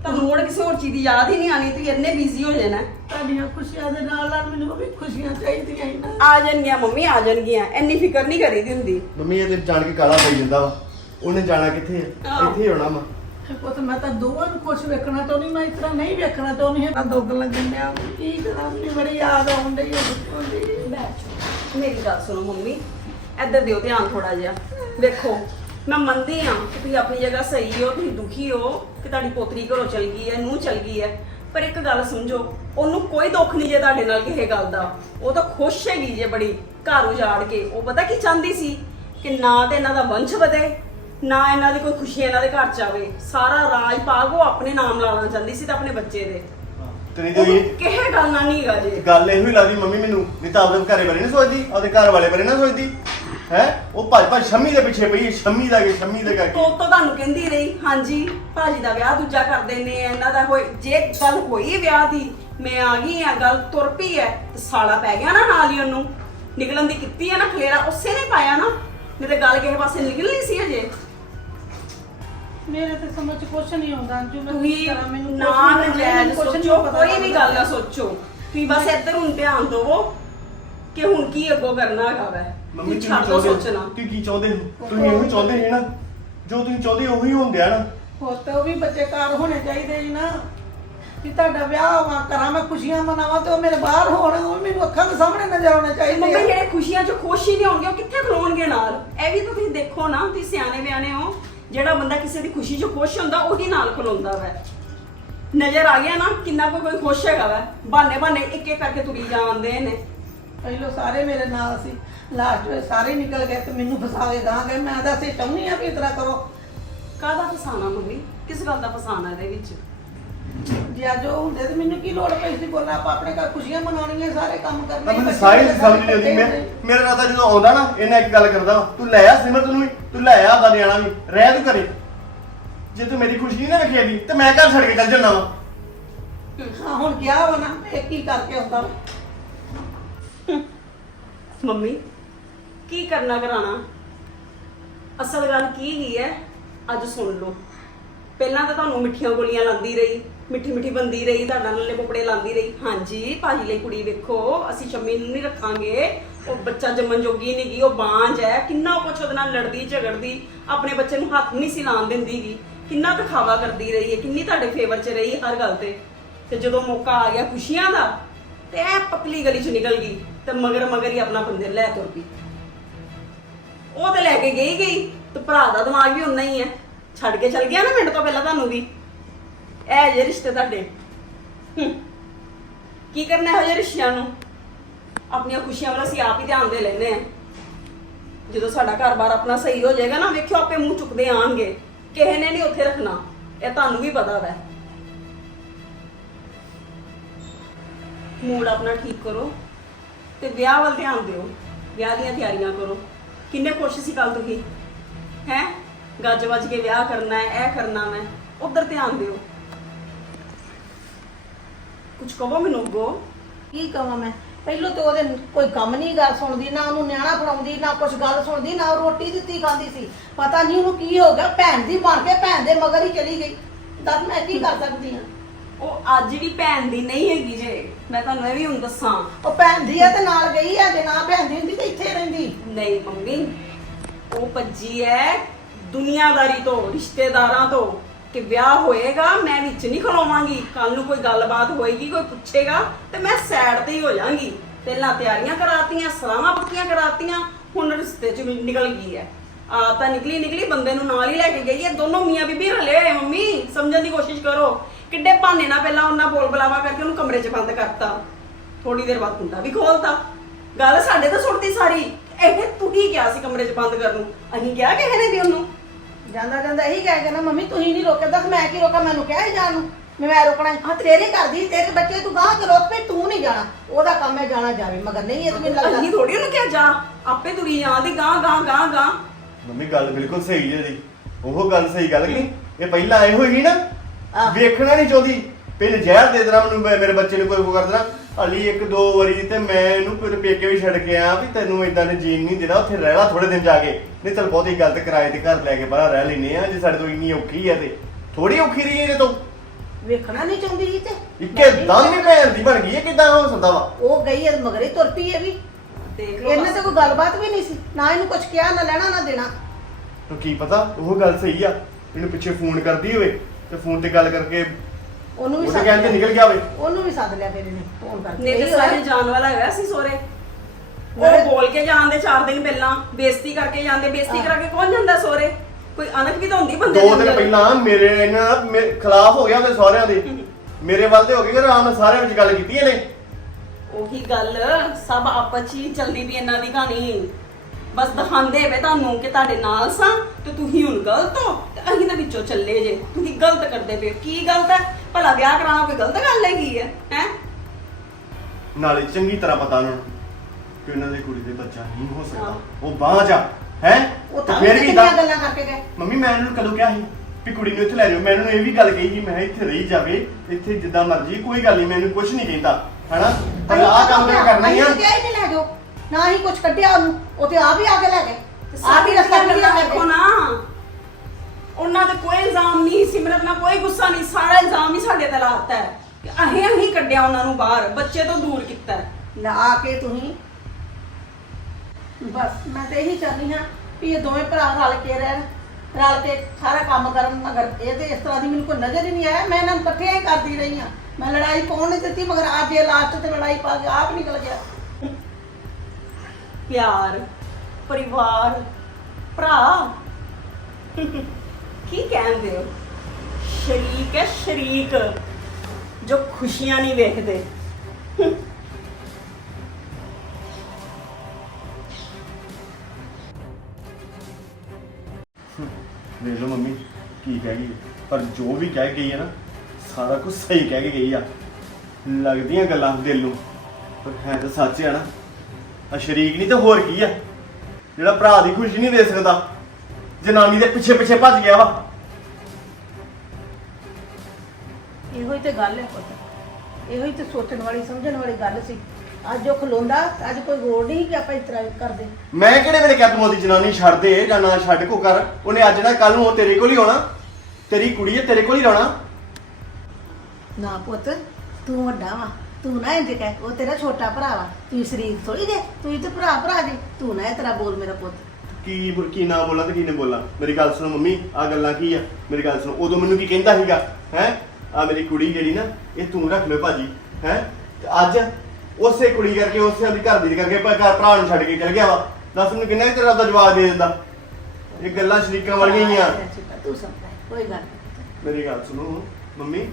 S4: ਤੁਹਾਨੂੰ ਮੁੜ ਕਿਸੇ ਹੋਰ ਚੀਜ਼ ਦੀ ਯਾਦ ਹੀ ਨਹੀਂ ਆਣੀ ਤੁਸੀਂ ਇੰਨੇ ਬਿਜ਼ੀ ਹੋ ਜਾਣਾ।
S1: ਤੁਹਾਡੀਆਂ ਖੁਸ਼ੀਆਂ ਦੇ ਨਾਲ ਨਾਲ ਮੈਨੂੰ ਵੀ ਖੁਸ਼ੀਆਂ ਚਾਹੀਦੀਆਂ ਹੀ ਨਾ।
S4: ਆ ਜਾਣਗੀਆਂ ਮੰਮੀ ਆ ਜਾਣਗੀਆਂ ਇੰਨੀ ਫਿਕਰ ਨਹੀਂ ਕਰੀਦੀ ਹੁੰਦੀ।
S3: ਮੰਮੀ ਇਹ ਤੇ ਜਾਣ ਕੇ ਕਾਲਾ ਪਈ ਜਾਂਦਾ ਵਾ। ਉਹਨੇ ਜਾਣਾ ਕਿੱਥੇ ਆ?
S4: ਆਹੋ।
S3: ਇੱਥੇ ਹੀ ਹੋਣਾ ਵਾ।
S1: ਪੁੱਤ ਮੈਂ ਤਾਂ ਦੋਵਾਂ ਨੂੰ ਕੁਝ ਵੇਖਣਾ ਚਾਹੁੰਦੀ ਮੈਂ ਇਸ ਤਰ੍ਹਾਂ ਨਹੀਂ ਵੇਖਣਾ ਚਾਹੁੰਦੀ ਹਾਂ ਦੁੱਖ ਲੱਗਣਿਆ ਕੀ ਕਰਾਂ? ਮੈਨੂੰ ਬੜੀ ਯਾਦ ਡਈ ਹੈ
S4: ਮੇਰੀ ਗੱਲ ਸੁਣੋ ਮੰਮੀ ਇੱਧਰ ਦਿਓ ਧਿਆਨ ਥੋੜਾ ਜਿਹਾ। ਵੇਖੋ ਮੈਂ ਮੰਨਦੀ ਆ ਕਿ ਤੁਸੀਂ ਆਪਣੀ ਜਗ੍ਹਾ ਸਹੀ ਹੋ ਤੁਸੀਂ ਦੁਖੀ ਹੋ ਕਿ ਤੁਹਾਡੀ ਪੋਤਰੀ ਘਰੋਂ ਚਲ ਗਈ ਹੈ ਨੂੰ ਚਲ ਗਈ ਹੈ। ਪਰ ਇੱਕ ਗੱਲ ਸਮਝੋ ਉਹਨੂੰ ਕੋਈ ਦੁੱਖ ਨਹੀਂ ਜੇ ਤੁਹਾਡੇ ਨਾਲ ਕਿਸੇ ਗੱਲ ਦਾ। ਉਹ ਤਾਂ ਖੁਸ਼ ਹੈਗੀ ਜੇ ਬੜੀ ਘਰ ਉਜਾੜ ਕੇ। ਉਹ ਪਤਾ ਕੀ ਚਾਹੁੰਦੀ ਸੀ? ਕਿ ਨਾ ਤੇ ਇਹਨਾਂ ਦਾ ਵੰਸ਼ ਵਧੇ ਨਾ ਇਹਨਾਂ ਦੀ ਕੋਈ ਖੁਸ਼ੀ ਇਹਨਾਂ ਦੇ ਘਰ ਚ ਆਵੇ। ਸਾਰਾ ਰਾਜ ਪਾਗ ਉਹ ਆਪਣੇ ਨਾਮ ਲਾਉਣਾ ਚਾਹੁੰਦੀ ਸੀ ਤੇ ਆਪਣੇ ਬੱਚੇ ਦੇ।
S3: ਤੇਰੀ ਜੋ ਇਹ
S4: ਕਿਹੇ ਗੱਲ ਨਾਲ ਨਹੀਂ ਗਾ ਜੇ।
S3: ਗੱਲ ਇਹੋ ਹੀ ਲੱਗਦੀ ਮੰਮੀ ਮੈਨੂੰ ਨਹੀਂ ਤਾਂ ਆਪਦੇ ਘਰੇ ਬਾਰੇ ਨਹੀਂ ਸੋਚਦੀ ਆਪਦੇ ਘਰ ਵਾਲੇ ਬਾਰੇ ਨਾ ਸੋਚਦੀ। ਹੈ? ਉਹ ਭੱਜ ਭੱਜ ਸ਼ੰਮੀ ਦੇ ਪਿੱਛੇ ਪਈ ਹੈ, ਸ਼ੰਮੀ ਦਾ ਕੇ ਸ਼ੰਮੀ ਦਾ ਕਰਕੇ।
S4: ਤੋਂ ਤੋਂ ਤੁਹਾਨੂੰ ਕਹਿੰਦੀ ਰਹੀ ਹਾਂਜੀ ਭਾਜੀ ਦਾ ਵਿਆਹ ਦੂਜਾ ਕਰ ਦਿੰਦੇ ਆ ਇਹਨਾਂ ਦਾ ਹੋਏ ਜੇ ਗੱਲ ਹੋਈ ਵਿਆਹ ਦੀ ਮੈਂ ਆ ਗਈ ਆ ਗੱਲ ਤੁਰ ਪਈ ਐ ਤੇ ਸਾਲਾ ਪੈ ਗਿਆ ਨਾ ਨਾਲ ਹੀ ਉਹਨੂੰ। ਨਿਕਲਣ ਦੀ ਕੀਤੀ ਆ ਨਾ ਖਲੇਰਾ ਉਸੇ ਨੇ ਪਾਇਆ ਨਾ। ਨਹੀਂ ਤੇ ਗੱਲ ਕਿਸੇ ਪਾਸੇ ਨਿਕਲਣੀ ਸੀ ਅਜੇ।
S1: ਮੇਰੇ ਤੇ ਸਮਝ ਕੁਛ ਨਹੀਂ ਆਉਂਦਾ ਜੋ ਮੈਂ ਕੀ
S4: ਤੁਸੀਂ
S1: ਕਰਾਂ ਮੈਨੂੰ
S4: ਨਾ
S1: ਕੁਛ
S4: ਨਜਾਇਜ਼ ਸੋਚੋ
S1: ਪਤਾ
S4: ਕੋਈ ਵੀ ਗੱਲ ਨਾ
S1: ਲੱਗਦਾ।
S4: ਸੋਚੋ। ਤੁਸੀਂ ਬਸ ਇੱਧਰ ਹੁਣ ਧਿਆਨ ਦਿਵੋ ਕਿ ਹੁਣ ਕੀ ਅੱਗੋਂ ਕਰਨਾ ਹੈਗਾ ਵੈ।
S3: ਮੰਮੀ
S4: ਤੁਸੀਂ ਛੱਡ ਦੋ
S3: ਚਾਹੁੰਦੇ
S4: ਸੋਚਣਾ।
S3: ਤੁਸੀਂ ਕੀ ਚਾਹੁੰਦੇ ਹੋ? ਤੁਸੀਂ ਇਹੋ ਹੀ ਚਾਹੁੰਦੇ ਸੀ ਨਾ? ਜੋ ਤੁਸੀਂ ਚਾਹੁੰਦੇ ਉਹੀ ਹੁੰਦਿਆ ਨਾ।
S1: ਹੋਰ ਤੇ ਉਹ ਵੀ ਬੱਚੇ ਘਰ ਹੋਣੇ ਚਾਹੀਦੇ ਜੀ ਨਾ। ਕਿ ਤੁਹਾਡਾ ਵਿਆਹ ਵਾ ਕਰਾਂ ਮੈਂ ਖੁਸ਼ੀਆਂ ਮਨਾਵਾਂ ਤੇ ਉਹ ਮੇਰੇ ਬਾਹਰ ਹੋਣ ਉਹ ਮੈਨੂੰ ਅੱਖਾਂ ਦੇ ਸਾਹਮਣੇ ਨਜ਼ਰ ਆਉਣੇ ਚਾਹੀਦੇ
S4: ਮੰਮੀ
S1: ਆ।
S4: ਜਿਹੜੇ ਖੁਸ਼ੀਆਂ 'ਚ ਖੁਸ਼ ਹੀ ਨਹੀਂ ਹੋਣਗੇ ਉਹ ਕਿੱਥੇ ਖਲੋਣਗੇ ਨਾਲ? ਇਹ ਵੀ ਤਾਂ ਤੁਸੀਂ ਦੇਖੋ ਨਾ ਤੁਸੀਂ ਸਿਆਣੇ ਬਿਆਣੇ ਹੋ। ਜਿਹੜਾ ਬੰਦਾ ਕਿਸੇ ਦੀ ਖੁਸ਼ੀ 'ਚ ਖੁਸ਼ ਹੁੰਦਾ ਉਹੀ ਨਾਲ ਖਲੋਂਦਾ ਵੈ। ਨਜ਼ਰ ਆ ਗਿਆ ਨਾ ਕਿੰਨਾ ਕੋ ਕੋਈ ਖੁਸ਼ ਹੈਗਾ ਵੈ। ਬਾਨੇ ਬਾਨੇ ਇੱਕ ਇੱਕ ਕਰਕੇ ਤੁਰੀ ਜਾਂਦੇ ਨੇ।
S1: ਪਹਿਲੋਂ ਸਾਰੇ ਮੇਰੇ ਨਾਲ ਸੀ। ਲਾਸਟ ਵਿੱਚ ਸਾਰੇ ਨਿਕਲ ਗਏ ਤੇ ਮੈਨੂੰ ਫਸਾਵੇ ਗਾਂ ਗਏ। ਮੈਂ ਤਾਂ ਸੇ ਚਾਹੁੰਦੀ ਆ ਵੀ ਇਸ ਤਰ੍ਹਾਂ ਕਰੋ।
S4: ਕਾਹਦਾ ਫਸਾਨਾ ਮੰਮੀ? ਕਿਸ ਗੱਲ ਦਾ ਫਸਾਨਾ ਇਹਦੇ ਵਿੱਚ?
S1: ਜੇ ਅੱਜ ਉਹ ਹੁੰਦੇ ਤੇ ਮੈਨੂੰ ਕੀ ਲੋੜ ਪਈ ਸੀ ਬੋਲਣਾ? ਆਪਾਂ ਆਪਣੇ ਘਰ ਖੁਸ਼ੀਆਂ ਮਨਾਉਣੀਆਂ ਸਾਰੇ ਕੰਮ ਕਰਨੇ
S3: ਮੈਨੂੰ ਸਾਰੀ ਸਮਝ ਨਹੀਂ ਆਉਂਦੀ ਮੈਂ ਮੇਰਾ ਰਾਤਾ ਜਦੋਂ ਆਉਂਦਾ ਨਾ ਇਹਨਾਂ ਇੱਕ ਗੱਲ ਕਰਦਾ ਵਾ, ਤੂੰ ਲੈ ਆ ਸਿਮਰਤ ਨੂੰ ਵੀ ਤੂੰ ਲੈ ਆ ਆਪਦਾ ਨਿਆਣਾ ਵੀ ਰਹਿ ਤੂੰ ਘਰੇ। ਜੇ ਤੂੰ ਮੇਰੀ ਖੁਸ਼ੀ ਨਹੀਂ ਨਾ ਵੇਖੀ ਦੀ ਤੇ ਮੈਂ ਘਰ ਛੱਡ ਕੇ ਚੱਲ ਜਾਣਾ ਵਾ।
S1: ਹਾਂ ਹੁਣ ਗਿਆ ਵਾ ਨਾ ਇਹ ਕੀ ਕਰਕੇ ਹੁੰਦਾ
S4: ਮੰਮੀ ਕੀ ਕਰਨਾ ਕਰਾਣਾ ਅਸਲ ਗੱਲ ਕੀ ਹੀ ਹੈ, ਅੱਜ ਸੁਣ ਲਓ। ਪਹਿਲਾਂ ਤਾਂ ਤੁਹਾਨੂੰ ਮਿੱਠੀਆਂ ਗੋਲੀਆਂ ਲਾਂਦੀ ਰਹੀ, ਮਿੱਠੀ ਮਿੱਠੀ ਬੰਦੀ ਰਹੀ, ਤੁਹਾਡਾ ਨਾਲੇ ਕੱਪੜੇ ਲਾਂਦੀ ਰਹੀ। ਹਾਂਜੀ, ਭਾਜੀ ਲਈ ਕੁੜੀ ਵੇਖੋ, ਅਸੀਂ ਸ਼ੰਮੀ ਨੂੰ ਨਹੀਂ ਰੱਖਾਂਗੇ। ਉਹ ਬੱਚਾ ਜੰਮਣ ਜੋਗੀ ਨਹੀਂ ਗਈ ਉਹ ਬਾਂਝ ਹੈ। ਕਿੰਨਾ ਕੁਛ ਉਹਦੇ ਨਾਲ ਲੜਦੀ, ਝਗੜਦੀ, ਆਪਣੇ ਬੱਚੇ ਨੂੰ ਹੱਥ ਨਹੀਂ ਸੀ ਲਾਣ ਦਿੰਦੀ ਗੀ। ਕਿੰਨਾ ਦਿਖਾਵਾ ਕਰਦੀ ਰਹੀ ਹੈ, ਕਿੰਨੀ ਤੁਹਾਡੇ ਫੇਵਰ 'ਚ ਰਹੀ ਹਰ ਗੱਲ ਤੇ। ਤੇ ਜਦੋਂ ਮੌਕਾ ਆ ਗਿਆ ਖੁਸ਼ੀਆਂ ਦਾ, ਤੇ ਇਹ ਪਤਲੀ ਗਲੀ 'ਚ ਨਿਕਲ ਗਈ, ਤੇ ਮਗਰ ਮਗਰ ਹੀ ਆਪਣਾ ਬੰਦੇ ਲੈ ਤੁਰ ਪਈ ਉਹ ਤੇ ਲੈ ਕੇ ਗਈ ਗਈ, ਤੇ ਭਰਾ ਦਾ ਦਿਮਾਗ ਵੀ ਉਨਾ ਹੀ ਹੈ ਛੱਡ ਕੇ ਚਲ ਗਿਆ ਨਾ ਮਿੰਟ ਤੋਂ ਪਹਿਲਾਂ ਤੁਹਾਨੂੰ ਵੀ। ਇਹ ਜੇ ਰਿਸ਼ਤੇ ਤੁਹਾਡੇ। ਹੂੰ। ਕੀ ਕਰਨਾ ਹੈ ਜੇ ਰਿਸ਼ਤਿਆਂ ਨੂੰ? ਆਪਣੀਆਂ ਖੁਸ਼ੀਆਂ ਵੱਲ ਅਸੀਂ ਆਪ ਹੀ ਧਿਆਨ ਦੇ ਲੈਂਦੇ ਆ ਜਦੋਂ ਸਾਡਾ ਘਰ-ਬਾਰ ਆਪਣਾ ਸਹੀ ਹੋ ਜਾਏਗਾ ਨਾ, ਵੇਖਿਓ ਆਪੇ ਮੂੰਹ ਚੁੱਕਦੇ ਆਣਗੇ ਕਿਸੇ ਨੇ ਨਹੀਂ ਉੱਥੇ ਰੱਖਣਾ। ਇਹ ਤੁਹਾਨੂੰ ਵੀ ਪਤਾ ਵੈ। ਮੂਡ ਆਪਣਾ ਠੀਕ ਕਰੋ ਤੇ ਵਿਆਹ ਵੱਲ ਧਿਆਨ ਦਿਓ। ਵਿਆਹ ਦੀਆਂ ਤਿਆਰੀਆਂ ਕਰੋ। ਕਿੰਨੇ ਖੁਸ਼ ਸੀ ਕੱਲ ਤੁਸੀਂ ਹੈ। ਗੱਜ ਵੱਜ ਕੇ ਵਿਆਹ ਕਰਨਾ ਹੈ, ਇਹ ਕਰਨਾ ਮੈਂ। ਉਧਰ ਧਿਆਨ ਦਿਓ। ਕੁਝ ਕਹੋ ਮੈਨੂੰ ਅੱਗੋ।
S1: ਕੀ ਕਹਾਂ ਮੈਂ? ਪਹਿਲੋਂ ਤੇ ਉਹਦੇ ਕੋਈ ਕੰਮ ਨਹੀਂ ਗੱਲ ਸੁਣਦੀ, ਨਾ ਉਹਨੂੰ ਨਿਆਣਾ ਫੜਾਉਂਦੀ, ਨਾ ਕੁਛ ਗੱਲ ਸੁਣਦੀ, ਨਾ ਉਹ ਰੋਟੀ ਦਿੱਤੀ ਖਾਂਦੀ ਸੀ। ਪਤਾ ਨਹੀਂ ਉਹਨੂੰ ਕੀ ਹੋ ਗਿਆ, ਭੈਣ ਦੀ ਬਣ ਕੇ ਭੈਣ ਦੇ ਮਗਰ ਹੀ ਚਲੀ ਗਈ। ਦੱਸ ਮੈਂ ਕੀ ਕਰ ਸਕਦੀ ਹਾਂ?
S4: ਉਹ ਅੱਜ ਵੀ ਭੈਣ ਦੀ ਨਹੀਂ ਹੈਗੀ ਜੇ। ਮੈਂ ਤੁਹਾਨੂੰ ਇਹ ਵੀ ਹੁਣ ਦੱਸਾਂ।
S1: ਉਹ ਭੈਣ ਦੀ ਆ ਤੇ ਨਾਲ ਗਈ ਆ ਜੇ ਨਾ ਭੈਣ ਦੀ ਹੁੰਦੀ ਤੇ ਇੱਥੇ ਰਹਿੰਦੀ।
S4: ਨਹੀਂ ਮੰਮੀ ਉਹ ਭੱਜੀ ਐ ਦੁਨੀਆਦਾਰੀ ਤੋਂ ਰਿਸ਼ਤੇਦਾਰਾਂ ਤੋਂ। ਕਿ ਵਿਆਹ ਹੋਏਗਾ ਮੈਂ ਵਿੱਚ ਨਹੀਂ ਖਲੋਵਾਂਗੀ। ਕੱਲ ਨੂੰ ਕੋਈ ਗੱਲਬਾਤ ਹੋਏਗੀ ਕੋਈ ਪੁੱਛੇਗਾ ਤੇ ਮੈਂ ਸਾਈਡ ਤੇ ਹੀ ਹੋ ਜਾਾਂਗੀ। ਪਹਿਲਾਂ ਤਿਆਰੀਆਂ ਕਰਾਤੀਆਂ ਸਲਾਹਾਂ ਪੱਕੀਆਂ ਕਰਾਤੀਆਂ ਹੁਣ ਰਿਸ਼ਤੇ ਚ ਨਿਕਲ ਗਈ ਐ। ਆ ਤਾਂ ਨਿਕਲੀ ਨਿਕਲੀ ਬੰਦੇ ਨੂੰ ਨਾਲ ਹੀ ਲੈ ਕੇ ਗਈ ਐ। ਦੋਨੋਂ ਮੀਆਂ ਬੀਬੀ ਰਲੇ ਹੋਏ ਮੰਮੀ ਸਮਝਣ ਦੀ ਕੋਸ਼ਿਸ਼ ਕਰੋ। ਕਿੱਡੇ ਬਹਾਨੇ ਨਾਲ ਪਹਿਲਾਂ ਉਹਨਾਂ ਬੋਲ ਬਲਾਵਾ ਕਰਕੇ ਉਹਨੂੰ ਕਮਰੇ 'ਚ ਬੰਦ ਕਰਤਾ। ਥੋੜੀ ਦੇਰ ਬਾਅਦ ਕੁੰਡਾ ਵੀ ਖੋਲਤਾ। ਗੱਲ ਸਾਡੇ ਤੇ ਸੁੱਟਦੀ ਸਾਰੀ। ਇਹ ਤੂੰ ਹੀ ਕਿਹਾ ਸੀ ਕਮਰੇ 'ਚ ਬੰਦ ਕਰਨ ਨੂੰ। ਅਸੀਂ ਕਿਹਾ ਕਿਸੇ ਨੇ ਵੀ ਉਹਨੂੰ।
S1: ਜਾਂਦਾ ਜਾਂਦਾ ਇਹੀ ਕਹਿ ਕੇ ਨਾ ਮੰਮੀ ਤੁਸੀਂ ਨਹੀਂ ਰੋਕਿਆ ਦੱਸ ਮੈਂ ਕੀ ਰੋਕਾਂ? ਮੈਨੂੰ ਕਿਹਾ ਹੀ ਜਾਣ ਨੂੰ ਮੈਂ ਮੈਂ ਰੋਕਣਾ ਹਾਂ। ਤੇਰੇ ਕਰਦੀ ਤੇਰੇ ਬੱਚੇ ਤੂੰ ਗਾਹ ਕੇ ਰੋਕ ਪਈ ਤੂੰ ਨਹੀਂ ਜਾਣਾ। ਉਹਦਾ ਕੰਮ ਹੈ ਜਾਣਾ ਜਾਵੇ ਮਗਰ ਨਹੀਂ ਇਹ ਤਾਂ ਮੈਨੂੰ
S4: ਅਸੀਂ
S1: ਲੱਗਦਾ
S4: ਥੋੜੀ ਉਹਨੂੰ ਕਿਹਾ ਜਾ ਆਪੇ ਤੁਰੀ ਜਾਂਦੀ ਗਾਂ ਗਾਂ ਗਾਂ ਗਾਂ
S3: ਮੰਮੀ ਗੱਲ ਬਿਲਕੁਲ ਸਹੀ ਹੈ ਜੀ। ਉਹ ਗੱਲ ਸਹੀ ਗੱਲ ਕਿ ਇਹ ਪਹਿਲਾਂ ਆਏ ਹੋਈ ਨਾ
S1: ਆਹ।
S3: ਵੇਖਣਾ ਨਹੀਂ ਚਾਹੁੰਦੀ। ਪਹਿਲੇ ਜ਼ਹਿਰ ਦੇ ਦੇਣਾ ਮੈਨੂੰ ਮੈਂ- ਮੇਰੇ ਬੱਚੇ ਨੂੰ ਕੋਈ ਉਹ ਕਰ ਦੇਣਾ। ਹਲੀ ਇੱਕ ਦੋ ਵਾਰੀ ਤੇ ਮੈਂ ਇਹਨੂੰ ਫਿਰ ਪੇਕੇ ਵੀ ਛੱਡ ਕੇ ਆਇਆ ਵੀ ਤੈਨੂੰ ਇਦਾਂ ਨੇ ਜੀਣ ਨਹੀਂ ਦੇਣਾ ਉੱਥੇ ਰਹਿਣਾ ਥੋੜੇ ਦਿਨ ਜਾ ਕੇ। ਨਹੀਂ ਚਲ ਬਹੁਤੀ ਗਲਤ ਕਿਰਾਏ ਤੇ ਘਰ ਲੈ ਕੇ ਬਾਹਰ ਰਹਿ ਲੈਨੇ ਆ ਜੇ ਸਾਡੇ ਤੋਂ ਇੰਨੀ ਔਖੀ ਹੈ ਤੇ। ਥੋੜੀ ਔਖੀ ਰਹੀ ਇਹਦੇ ਤੋਂ।
S1: ਵੇਖਣਾ ਨਹੀਂ ਚਾਹੁੰਦੀ ਇਹ ਤੇ।
S3: ਇੱਕੇ ਦਮ ਹੀ ਭੈਣ ਦੀ ਬਣ ਗਈ ਹੈ ਕਿਦਾਂ ਹੋ ਸਕਦਾ ਵਾ?
S1: ਉਹ ਗਈ ਹੈ ਮਗਰ ਹੀ ਤੁਰ ਪਈ ਇਹ ਵੀ।
S4: ਦੇਖ ਲਓ
S1: ਇਹਨੇ
S4: ਬਸ।
S1: ਤੇ ਕੋਈ ਗੱਲਬਾਤ ਵੀ ਨਹੀਂ ਸੀ। ਨਾ ਇਹਨੂੰ ਕੁਝ ਕਿਹਾ ਨਾ ਲੈਣਾ ਨਾ ਦੇਣਾ।
S3: ਤੂੰ ਕੀ ਪਤਾ? ਉਹ ਗੱਲ ਸਹੀ ਆ। ਇਹਨੂੰ ਪਿੱਛੇ ਫੋਨ ਕਰਦੀ ਹੋਵੇ। ਤੇ ਫੋਨ ਤੇ ਗੱਲ ਕਰਕੇ
S1: ਉਹਨੂੰ ਵੀ
S3: ਉਹਦੇ
S1: ਸੱਦ
S3: ਕਹਿਣ ਤੇ
S1: ਲਿਆ।
S3: ਨਿਕਲ ਗਿਆ ਹੋਵੇ
S1: ਉਹਨੂੰ ਵੀ ਸੱਦ ਲਿਆ ਫਿਰ ਇਹਨੇ ਫੋਨ ਕਰਕੇ
S4: ਨਹੀਂ ਤੇ
S1: ਇਹੀ।
S4: ਜਾਣ ਵਾਲਾ ਹੈਗਾ ਸੀ ਸੋਰੇ
S1: ਨਾਲੇ-
S4: ਉਹ ਬੋਲ ਕੇ ਜਾਂਦੇ 4 ਦਿਨ ਪਹਿਲਾਂ ਬੇਇੱਜ਼ਤੀ ਕਰਕੇ ਜਾਂਦੇ ਬੇਇੱਜ਼ਤੀ। ਕਰਾ ਕੇ ਕੌਣ ਜਾਂਦਾ ਸੋਰੇ ਕੋਈ ਅਣਖ ਵੀ ਤਾਂ ਹੁੰਦੀ ਬੰਦੇ
S3: ਦੋ ਦਿਨ
S4: ਅੰਦਰ।
S3: ਪਹਿਲਾਂ ਮੇਰੇ ਇਹਨਾਂ ਮੇਰੇ ਖਿਲਾਫ ਹੋ ਗਿਆ ਉਹਦੇ ਸਹੁਰਿਆਂ ਦੇ ਮੇਰੇ ਵੱਲ ਤੇ ਹੋ ਗਏ ਕਿ ਆਰਾਮ ਨਾਲ ਸਾਰਿਆਂ ਵਿੱਚ ਗੱਲ ਕੀਤੀ ਇਹਨੇ
S4: ਉਹੀ ਗੱਲ ਸਭ ਆਪਸ 'ਚ ਹੀ ਚੱਲਦੀ ਵੀ ਇਹਨਾਂ ਦੀ ਕਹਾਣੀ ਬਸ ਦਿਖਾਉਂਦੇ ਵੇ ਤੁਹਾਨੂੰ ਕਿ ਤੁਹਾਡੇ ਨਾਲ ਸਾਂ ਤੇ ਤੁਸੀਂ ਹੁਣ ਗਲਤ ਹੋ ਤੇ ਅਸੀਂ ਤਾਂ ਵਿੱਚੋਂ ਚੱਲੇ ਜੇ। ਤੁਸੀਂ ਗਲਤ ਕਰਦੇ ਪਏ ਹੋ। ਕੀ ਗਲਤ ਹੈ? ਭਲਾ ਵਿਆਹ ਕਰਾਉਣਾ ਕੋਈ ਗਲਤ ਗੱਲ ਹੈਗੀ ਹੈ ਹੈ?
S3: ਨਾਲੇ ਚੰਗੀ ਤਰ੍ਹਾਂ ਪਤਾ ਉਹਨਾਂ ਨੂੰ ਕਿ ਉਹਨਾਂ ਦੀ ਕੁੜੀ ਦੇ ਬੱਚਾ ਨਹੀਂ ਹੋ ਸਕਦਾ। ਉਹ ਬਾਂਝ ਆ ਹੈ?
S1: ਉਹ ਤਾਂ
S3: ਫਿਰ
S1: ਵੀ ਕਿੰਨੀਆਂ ਗੱਲਾਂ ਕਰਕੇ ਗਏ।
S3: ਮੰਮੀ ਮੈਂ ਇਹਨਾਂ ਨੂੰ ਕਦੋਂ ਕਿਹਾ ਸੀ ਵੀ ਕੁੜੀ ਨੂੰ ਇੱਥੇ ਲੈ ਜਾਓ? ਮੈਂ ਇਹ ਵੀ ਗੱਲ ਕਹੀ ਸੀ ਮੈਂ ਕਿਹਾ ਇੱਥੇ ਰਹੀ ਜਾਵੇ ਇੱਥੇ ਜਿੱਦਾਂ ਮਰਜ਼ੀ ਕੋਈ ਗੱਲ ਨਹੀਂ ਮੈਨੂੰ ਕੁਝ ਨਹੀਂ ਕਹਿੰਦਾ ਹਨਾ? ਪਰ ਆਹ ਕੰਮ ਤਾਂ ਕਰਨਾ ਹੀ ਆ।
S1: ਅਸੀਂ ਕਿਹਾ ਹੀ ਨਹੀਂ ਲੈ ਜਾਓ। ਨਾ ਹੀ ਕੁਝ ਕੱਢਿਆ ਉਹਨੂੰ ਉਹ ਤੇ ਆਪ ਹੀ ਆ ਕੇ ਲੈ ਗਏ ਆਪ
S4: ਆਪ
S1: ਹੀ ਰਸਤਾ ਕੱਢਿਆ
S4: ਦੇਖੋ ਨਾ। ਉਹਨਾਂ ਤੇ ਕੋਈ ਇਲਜ਼ਾਮ ਨਹੀਂ ਸਿਮਰਤ ਨਾਲ ਕੋਈ ਗੁੱਸਾ ਨਹੀਂ ਸਾਰਾ ਇਲਜ਼ਾਮ ਹੀ ਸਾਡੇ ਤੇ ਲਾਤਾ ਹੈ ਕਿ ਅਸੀਂ ਅਸੀਂ ਕੱਢਿਆ ਉਹਨਾਂ ਨੂੰ ਬਾਹਰ ਬੱਚੇ ਤੋਂ ਦੂਰ ਕੀਤਾ ਹੈ।
S1: ਲਾ ਕੇ ਤੁਸੀਂ। ਬਸ ਮੈਂ ਤੇ ਇਹੀ ਚਾਹਨੀ ਹਾਂ ਵੀ ਇਹ ਦੋਵੇਂ ਭਰਾ ਰਲ ਕੇ ਰਹਿਣ ਰਲ ਕੇ ਸਾਰਾ ਕੰਮ ਕਰਨ ਮਗਰ ਇਹ ਤੇ ਇਸ ਤਰ੍ਹਾਂ ਦੀ ਮੈਨੂੰ ਕੋਈ ਨਜ਼ਰ ਹੀ ਨਹੀਂ ਆਇਆ। ਮੈਂ ਇਹਨਾਂ ਨੂੰ ਇਕੱਠਿਆਂ ਹੀ ਕਰਦੀ ਰਹੀ ਹਾਂ। ਮੈਂ ਲੜਾਈ ਪਾਉਣ ਨਹੀਂ ਦਿੱਤੀ ਮਗਰ ਅੱਜ ਇਹ ਲਾਸਟ ਤੇ ਲੜਾਈ ਪਾ ਕੇ ਆਪ ਨਿਕਲ ਗਿਆ।
S4: ਪਿਆਰ, ਪਰਿਵਾਰ, ਭਰਾ। ਕੀ ਕਹਿੰਦੇ ਹੋ? ਸ਼ਰੀਕ ਹੈ ਸ਼ਰੀਕ, ਜੋ ਖੁਸ਼ੀਆਂ ਨਹੀਂ ਵੇਖਦੇ।
S3: ਵੇਖ ਲਓ ਮੰਮੀ, ਕੀ ਕਹਿ ਗਈ। ਪਰ ਜੋ ਵੀ ਕਹਿ ਗਈ ਹੈ ਨਾ, ਸਾਰਾ ਕੁਝ ਸਹੀ ਕਹਿ ਕੇ ਗਈ ਆ। ਲੱਗਦੀਆਂ ਗੱਲਾਂ ਦਿਲ ਨੂੰ, ਪਰ ਹੈ ਤਾਂ ਸੱਚ ਆ ਨਾ। ਆ ਸ਼ਰੀਕ ਨਹੀਂ ਤਾਂ ਹੋਰ ਕੀ ਆ? ਜਿਹੜਾ ਭਰਾ ਦੀ ਖੁਸ਼ੀ ਨਹੀਂ ਦੇ ਸਕਦਾ। ਜਨਾਨੀ ਦੇ ਪਿੱਛੇ ਪਿੱਛੇ ਭੱਜ ਗਿਆ ਵਾ।
S1: ਇਹੋ ਹੀ ਤੇ ਗੱਲ ਹੈ ਪੁੱਤ। ਇਹੋ ਹੀ ਤੇ ਸੋਚਣ ਵਾਲੀ ਸਮਝਣ ਵਾਲੀ ਗੱਲ ਸੀ। ਅੱਜ ਉਹ ਖਲੋਂਦਾ ਅੱਜ ਕੋਈ ਗੋੜ ਨਹੀਂ ਕਿ ਆਪਾਂ ਇਸ ਤਰ੍ਹਾਂ ਕਰਦੇ।
S3: ਮੈਂ ਕਿਹੜੇ ਵੇਲੇ ਕਿਹਾ ਤੂੰ ਉਹਦੀ ਜਨਾਨੀ ਛੱਡ ਦੇ ਜਾਂ ਨਾ ਛੱਡ ਕੋ ਕਰ? ਉਹਨੇ ਅੱਜ ਨਾ ਕੱਲ ਨੂੰ ਉਹ ਤੇਰੇ ਕੋਲ ਹੀ ਆਉਣਾ। ਤੇਰੀ ਕੁੜੀ ਹੈ ਤੇਰੇ ਕੋਲ ਹੀ ਰਹਿਣਾ।
S1: ਨਾ ਪੁੱਤ ਤੂੰ ਵੱਡਾ ਵਾ। ਤੂੰ ਨਾ ਇੰਜ ਕਹਿ ਉਹ ਤੇਰਾ ਛੋਟਾ ਭਰਾ ਵਾ ਤੂੰ ਸ਼ਰੀਕ ਥੋੜੀ ਜੇ ਤੂੰ ਤੇ ਭਰਾ ਭਰਾ ਜੇ ਤੂੰ ਨਾ ਇਹ ਤਰ੍ਹਾਂ ਬੋਲ ਮੇਰਾ ਪੁੱਤ।
S3: ਕੀ ਕੀ ਨਾ ਬੋਲਾਂ ਤੇ ਕੀ ਨੇ ਬੋਲਾਂ? ਮੇਰੀ ਗੱਲ ਸੁਣੋ ਮੰਮੀ ਆ ਗੱਲਾਂ ਕੀ ਆ? ਮੇਰੀ ਗੱਲ ਸੁਣੋ ਉਦੋਂ ਮੈਨੂੰ ਕੀ ਕਹਿੰਦਾ ਸੀਗਾ? ਹੈ? ਆ ਮੇਰੀ ਕੁੜੀ ਜਿਹੜੀ ਨਾ ਇਹ ਤੂੰ ਰੱਖ ਲੈ ਭਾਜੀ ਹੈ? ਅੱਜ ਉਸੇ ਕੁੜੀ ਕਰਕੇ ਉਸੇ ਆਪਣੀ ਘਰ ਦੀ ਕਰਕੇ ਪਰ ਘਰ ਭਰਾ ਨੂੰ ਛੱਡ ਕੇ ਚਲ ਗਿਆ ਵਾ। ਦੱਸ ਮੈਨੂੰ ਕਿੰਨਾ ਕੁ ਤੇਰਾ ਦਾ ਜਵਾਬ ਦੇ ਦਿੰਦਾ? ਇਹ ਗੱਲਾਂ ਸ਼ਰੀਕਾਂ ਵਾਲੀਆਂ ਹੀ ਆ।
S1: ਤੂੰ ਸਮਝ ਕੋਈ ਗੱਲ ਨੀ।
S3: ਮੇਰੀ ਗੱਲ ਸੁਣੋ ਮੰਮੀ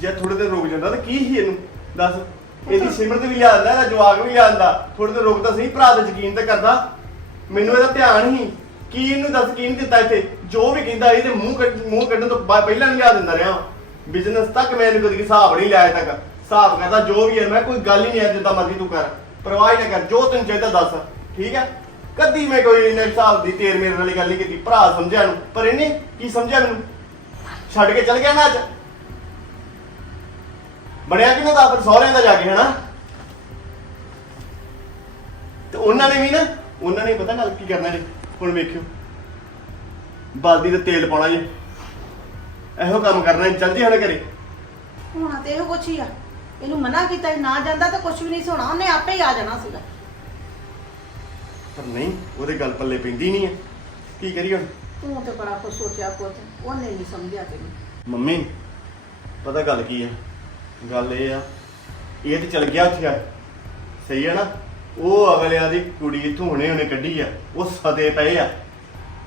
S3: ਜੇ ਥੋੜੇ ਦਿਨ ਰੁਕ ਜਾਂਦਾ ਤਾਂ ਕੀ ਸੀ ਇਹਨੂੰ? ਦੱਸ, ਇਹਦੀ ਸਿਮਰਤ ਵੀ ਲਿਆਂਦਾ ਇਹਦਾ ਜਵਾਕ ਵੀ ਲਿਆਂਦਾ ਥੋੜੇ ਦਿਨ ਰੁਕਦਾ ਸਹੀ, ਭਰਾ ਤੇ ਯਕੀਨ ਤੇ ਕਰਦਾ ਮੈਨੂੰ ਇਹਦਾ ਧਿਆਨ ਹੀ ਕੀ ਇਹਨੂੰ ਦੱਸ, ਕੀ ਨਹੀਂ ਦਿੱਤਾ ਇੱਥੇ? ਜੋ ਵੀ ਕਹਿੰਦਾ ਇਹਦੇ ਮੂੰਹ ਕੱਢ, ਮੂੰਹ ਕੱਢਣ ਤੋਂ ਬਾ- ਪਹਿਲਾਂ ਨਹੀਂ ਲਿਆ ਦਿੰਦਾ ਰਿਹਾ। ਬਿਜ਼ਨਸ ਤੱਕ ਮੈਂ ਇਹਨੂੰ ਕਦੀ ਹਿਸਾਬ ਨਹੀਂ ਲਾਇਆ ਤੱਕ। ਹਿਸਾਬ ਕਰਦਾ, ਜੋ ਵੀ ਹੈ, ਮੈਂ ਕੋਈ ਗੱਲ ਹੀ ਨਹੀਂ ਹੈ, ਜਿੱਦਾਂ ਮਰਜ਼ੀ ਤੂੰ ਕਰ। ਪਰਵਾਹ ਹੀ ਨਾ ਕਰ, ਜੋ ਤੈਨੂੰ ਚਾਹੀਦਾ ਦੱਸ। ਠੀਕ ਹੈ? ਕਦੀ ਮੈਂ ਕੋਈ ਇਹਨੇ ਹਿਸਾਬ ਦੀ ਤੇਰ ਮੇਰੇ ਵਾਲੀ ਗੱਲ ਨਹੀਂ ਕੀਤੀ। ਭਰਾ ਸਮਝਿਆ ਨੂੰ ਪਰ ਇਹਨੇ ਕੀ ਸਮਝਿਆ ਮੈਨੂੰ? ਛੱਡ ਕੇ ਚਲ ਗਿਆ ਨਾ ਅੱਜ। ਬਣਿਆ ਕਿਨੂੰ ਦਾ ਫਿਰ ਸਹੁਰਿਆਂ ਦਾ ਜਾ ਕੇ ਹਨਾ? ਤੇ ਉਹਨਾਂ ਨੇ ਵੀ ਨਾ ਉਹਨਾਂ ਨੇ ਪਤਾ ਗੱਲ ਕੀ ਕਰਨਾ ਜੀ? ਹੁਣ ਵੇਖਿਓ। ਬਲਦੀ ਤੇ ਤੇਲ ਪਾਉਣਾ ਜੀ। ਇਹੋ ਕੰਮ ਕਰਨਾ ਚੱਲ ਜੀ ਹੁਣ ਘਰੇ।
S1: ਹੋਣਾ ਤੇ ਇਹੋ ਕੁਛ ਹੀ ਆ। ਇਹਨੂੰ ਮਨਾ ਕੀਤਾ ਸੀ, ਨਾ ਜਾਂਦਾ ਤਾਂ ਕੁਛ ਵੀ ਨਹੀਂ ਸੋਣਾ। ਉਹਨੇ ਆਪੇ ਹੀ ਆ ਜਾਣਾ ਸੀਗਾ।
S3: ਪਰ ਨਹੀਂ ਉਹਦੇ ਗੱਲ ਪੱਲੇ ਪੈਂਦੀ ਨਹੀਂ ਹੈ ਕੀ ਕਰੀਏ ਹੁਣ?
S1: ਤੂੰ ਤੇ ਬੜਾ ਕੁਛ ਸੋਚਿਆ ਪੁੱਤ। ਉਹਨੇ ਨਹੀਂ ਸਮਝਿਆ ਤੈਨੂੰ।
S3: ਮੰਮੀ ਪਤਾ ਗੱਲ ਕੀ ਹੈ ਗੱਲ ਇਹ ਆ, ਇਹ ਤੇ ਚਲ ਗਿਆ ਉੱਥੇ ਆ। ਸਹੀ ਹੈ ਨਾ? ਉਹ ਅਗਲਿਆਂ ਦੀ ਕੁੜੀ ਇੱਥੋਂ ਹੁਣੇ ਹੁਣੇ ਕੱਢੀ ਆ। ਉਹ ਸਦੇ ਪਏ ਆ।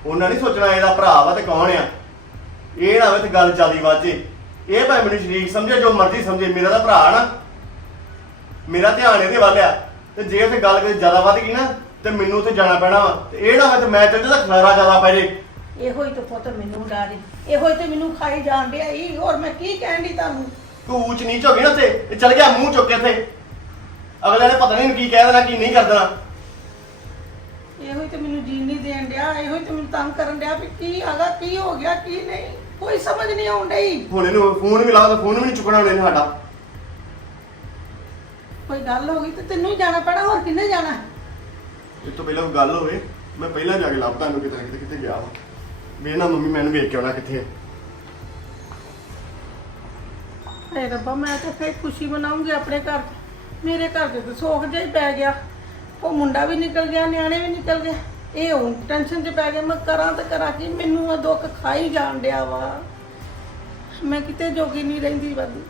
S3: ਉਹਨਾਂ ਨਹੀਂ ਸੋਚਣਾ ਇਹਦਾ ਭਰਾ ਵਾ ਤੇ ਕੌਣ ਆ? ਇਹ ਨਾ ਹੋਵੇ ਗੱਲ ਜਿਆਦੀ ਵਾਜੇ। ਇਹ ਭਾਵੇਂ ਮੈਨੂੰ ਸ਼ਰੀਕ ਸਮਝੇ, ਜੋ ਮਰਜ਼ੀ ਸਮਝੇ, ਮੇਰਾ ਤਾਂ ਭਰਾ ਨਾ। ਮੇਰਾ ਧਿਆਨ ਇਹਦੇ ਵੱਲ ਆ। ਤੇ ਜੇ ਉੱਥੇ ਗੱਲ ਕੋਈ ਜ਼ਿਆਦਾ ਵੱਧ ਗਈ ਨਾ, ਤੇ ਮੈਨੂੰ ਉੱਥੇ ਜਾਣਾ ਪੈਣਾ ਵਾ। ਤੇ ਇਹ ਨਾ ਹੋਵੇ ਮੈਂ ਚੱਲ ਜਾਂਦਾ ਖਲਾਰਾ ਜ਼ਿਆਦਾ ਪੈ ਜੇ।
S1: ਇਹੋ ਹੀ ਤੇ ਪੁੱਤ ਮੈਨੂੰ ਡਾਰੇ ਇਹੋ ਹੀ ਤੇ ਮੈਨੂੰ ਖਾਈ ਜਾਣ ਡਿਆ ਈ। ਹੋਰ ਮੈਂ ਕੀ ਕਹਿਣ ਦੀ ਤੁਹਾਨੂੰ?
S3: ਤੂੰ ਉੱਚ ਨੀਚ ਹੋ ਗਈ ਨਾ ਉੱਥੇ ਇਹ ਚਲ ਗਿਆ ਮੂੰਹ ਚੁੱਕ ਕੇ ਅਗਲੇ ਨੇ ਪਤਾ ਨਹੀਂ ਕੀ ਕਹਿ ਦੇਣਾ ਕੀ ਨਹੀਂ ਕਰ ਦੇਣਾ।
S1: ਇਹੋ ਹੀ ਤੇ ਮੈਨੂੰ ਜੀਣ ਨਹੀਂ ਦੇਣ ਡਿਆ ਇਹੋ ਹੀ ਤੇ ਮੈਨੂੰ ਤੰਗ ਕਰਨ ਡਿਆ ਵੀ ਕੀ ਆਗਾ ਕੀ ਹੋ ਗਿਆ ਕੀ ਨਹੀਂ ਕੋਈ ਸਮਝ ਨਹੀਂ ਆਉਣ ਡਈ।
S3: ਹੁਣ ਇਹਨੂੰ ਫੋਨ ਵੀ ਤਾਂ ਫੋਨ ਵੀ ਨਹੀਂ ਚੁੱਕਣਾ ਉਹਨੇ ਸਾਡਾ।
S1: ਕੋਈ ਗੱਲ ਹੋ ਗਈ ਤੇ ਤੈਨੂੰ ਹੀ ਜਾਣਾ ਪੈਣਾ ਹੋਰ ਕਿੰਨੇ ਜਾਣਾ?
S3: ਇਹ ਤੋਂ ਪਹਿਲਾਂ ਕੋਈ ਗੱਲ ਹੋਵੇ ਮੈਂ ਪਹਿਲਾਂ ਜਾ ਕੇ ਲੱਭਦਾ ਇਹਨੂੰ ਕਿਤੇ ਨਾ ਕਿਤੇ ਗਿਆ ਵਾ। ਮੰਮੀ ਮੈਨੂੰ ਵੇਖ ਕੇ ਆਉਣਾ ਕਿੱਥੇ ਹੈ
S1: ਹੇ ਰੱਬਾ, ਮੈਂ ਤਾਂ ਫੇਰ ਖੁਸ਼ੀ ਮਨਾਉਂਗੀ ਆਪਣੇ ਘਰ। ਮੇਰੇ ਘਰ ਦੇ ਤਾਂ ਸੋਖ ਜਿਹਾ ਹੀ ਪੈ ਗਿਆ। ਉਹ ਮੁੰਡਾ ਵੀ ਨਿਕਲ ਗਿਆ, ਨਿਆਣੇ ਵੀ ਨਿਕਲ ਗਏ। ਇਹ ਹੁਣ ਟੈਨਸ਼ਨ 'ਚ ਪੈ ਗਿਆ, ਮੈਂ ਕਰਾਂ ਤਾਂ ਕਰਾਂ ਕੀ, ਮੈਨੂੰ ਆ ਦੁੱਖ ਖਾਈ ਜਾਣ ਡਿਆ ਵਾ। ਮੈਂ ਕਿਤੇ ਜੋਗੀ ਨਹੀਂ ਰਹਿੰਦੀ ਬਾਦੀ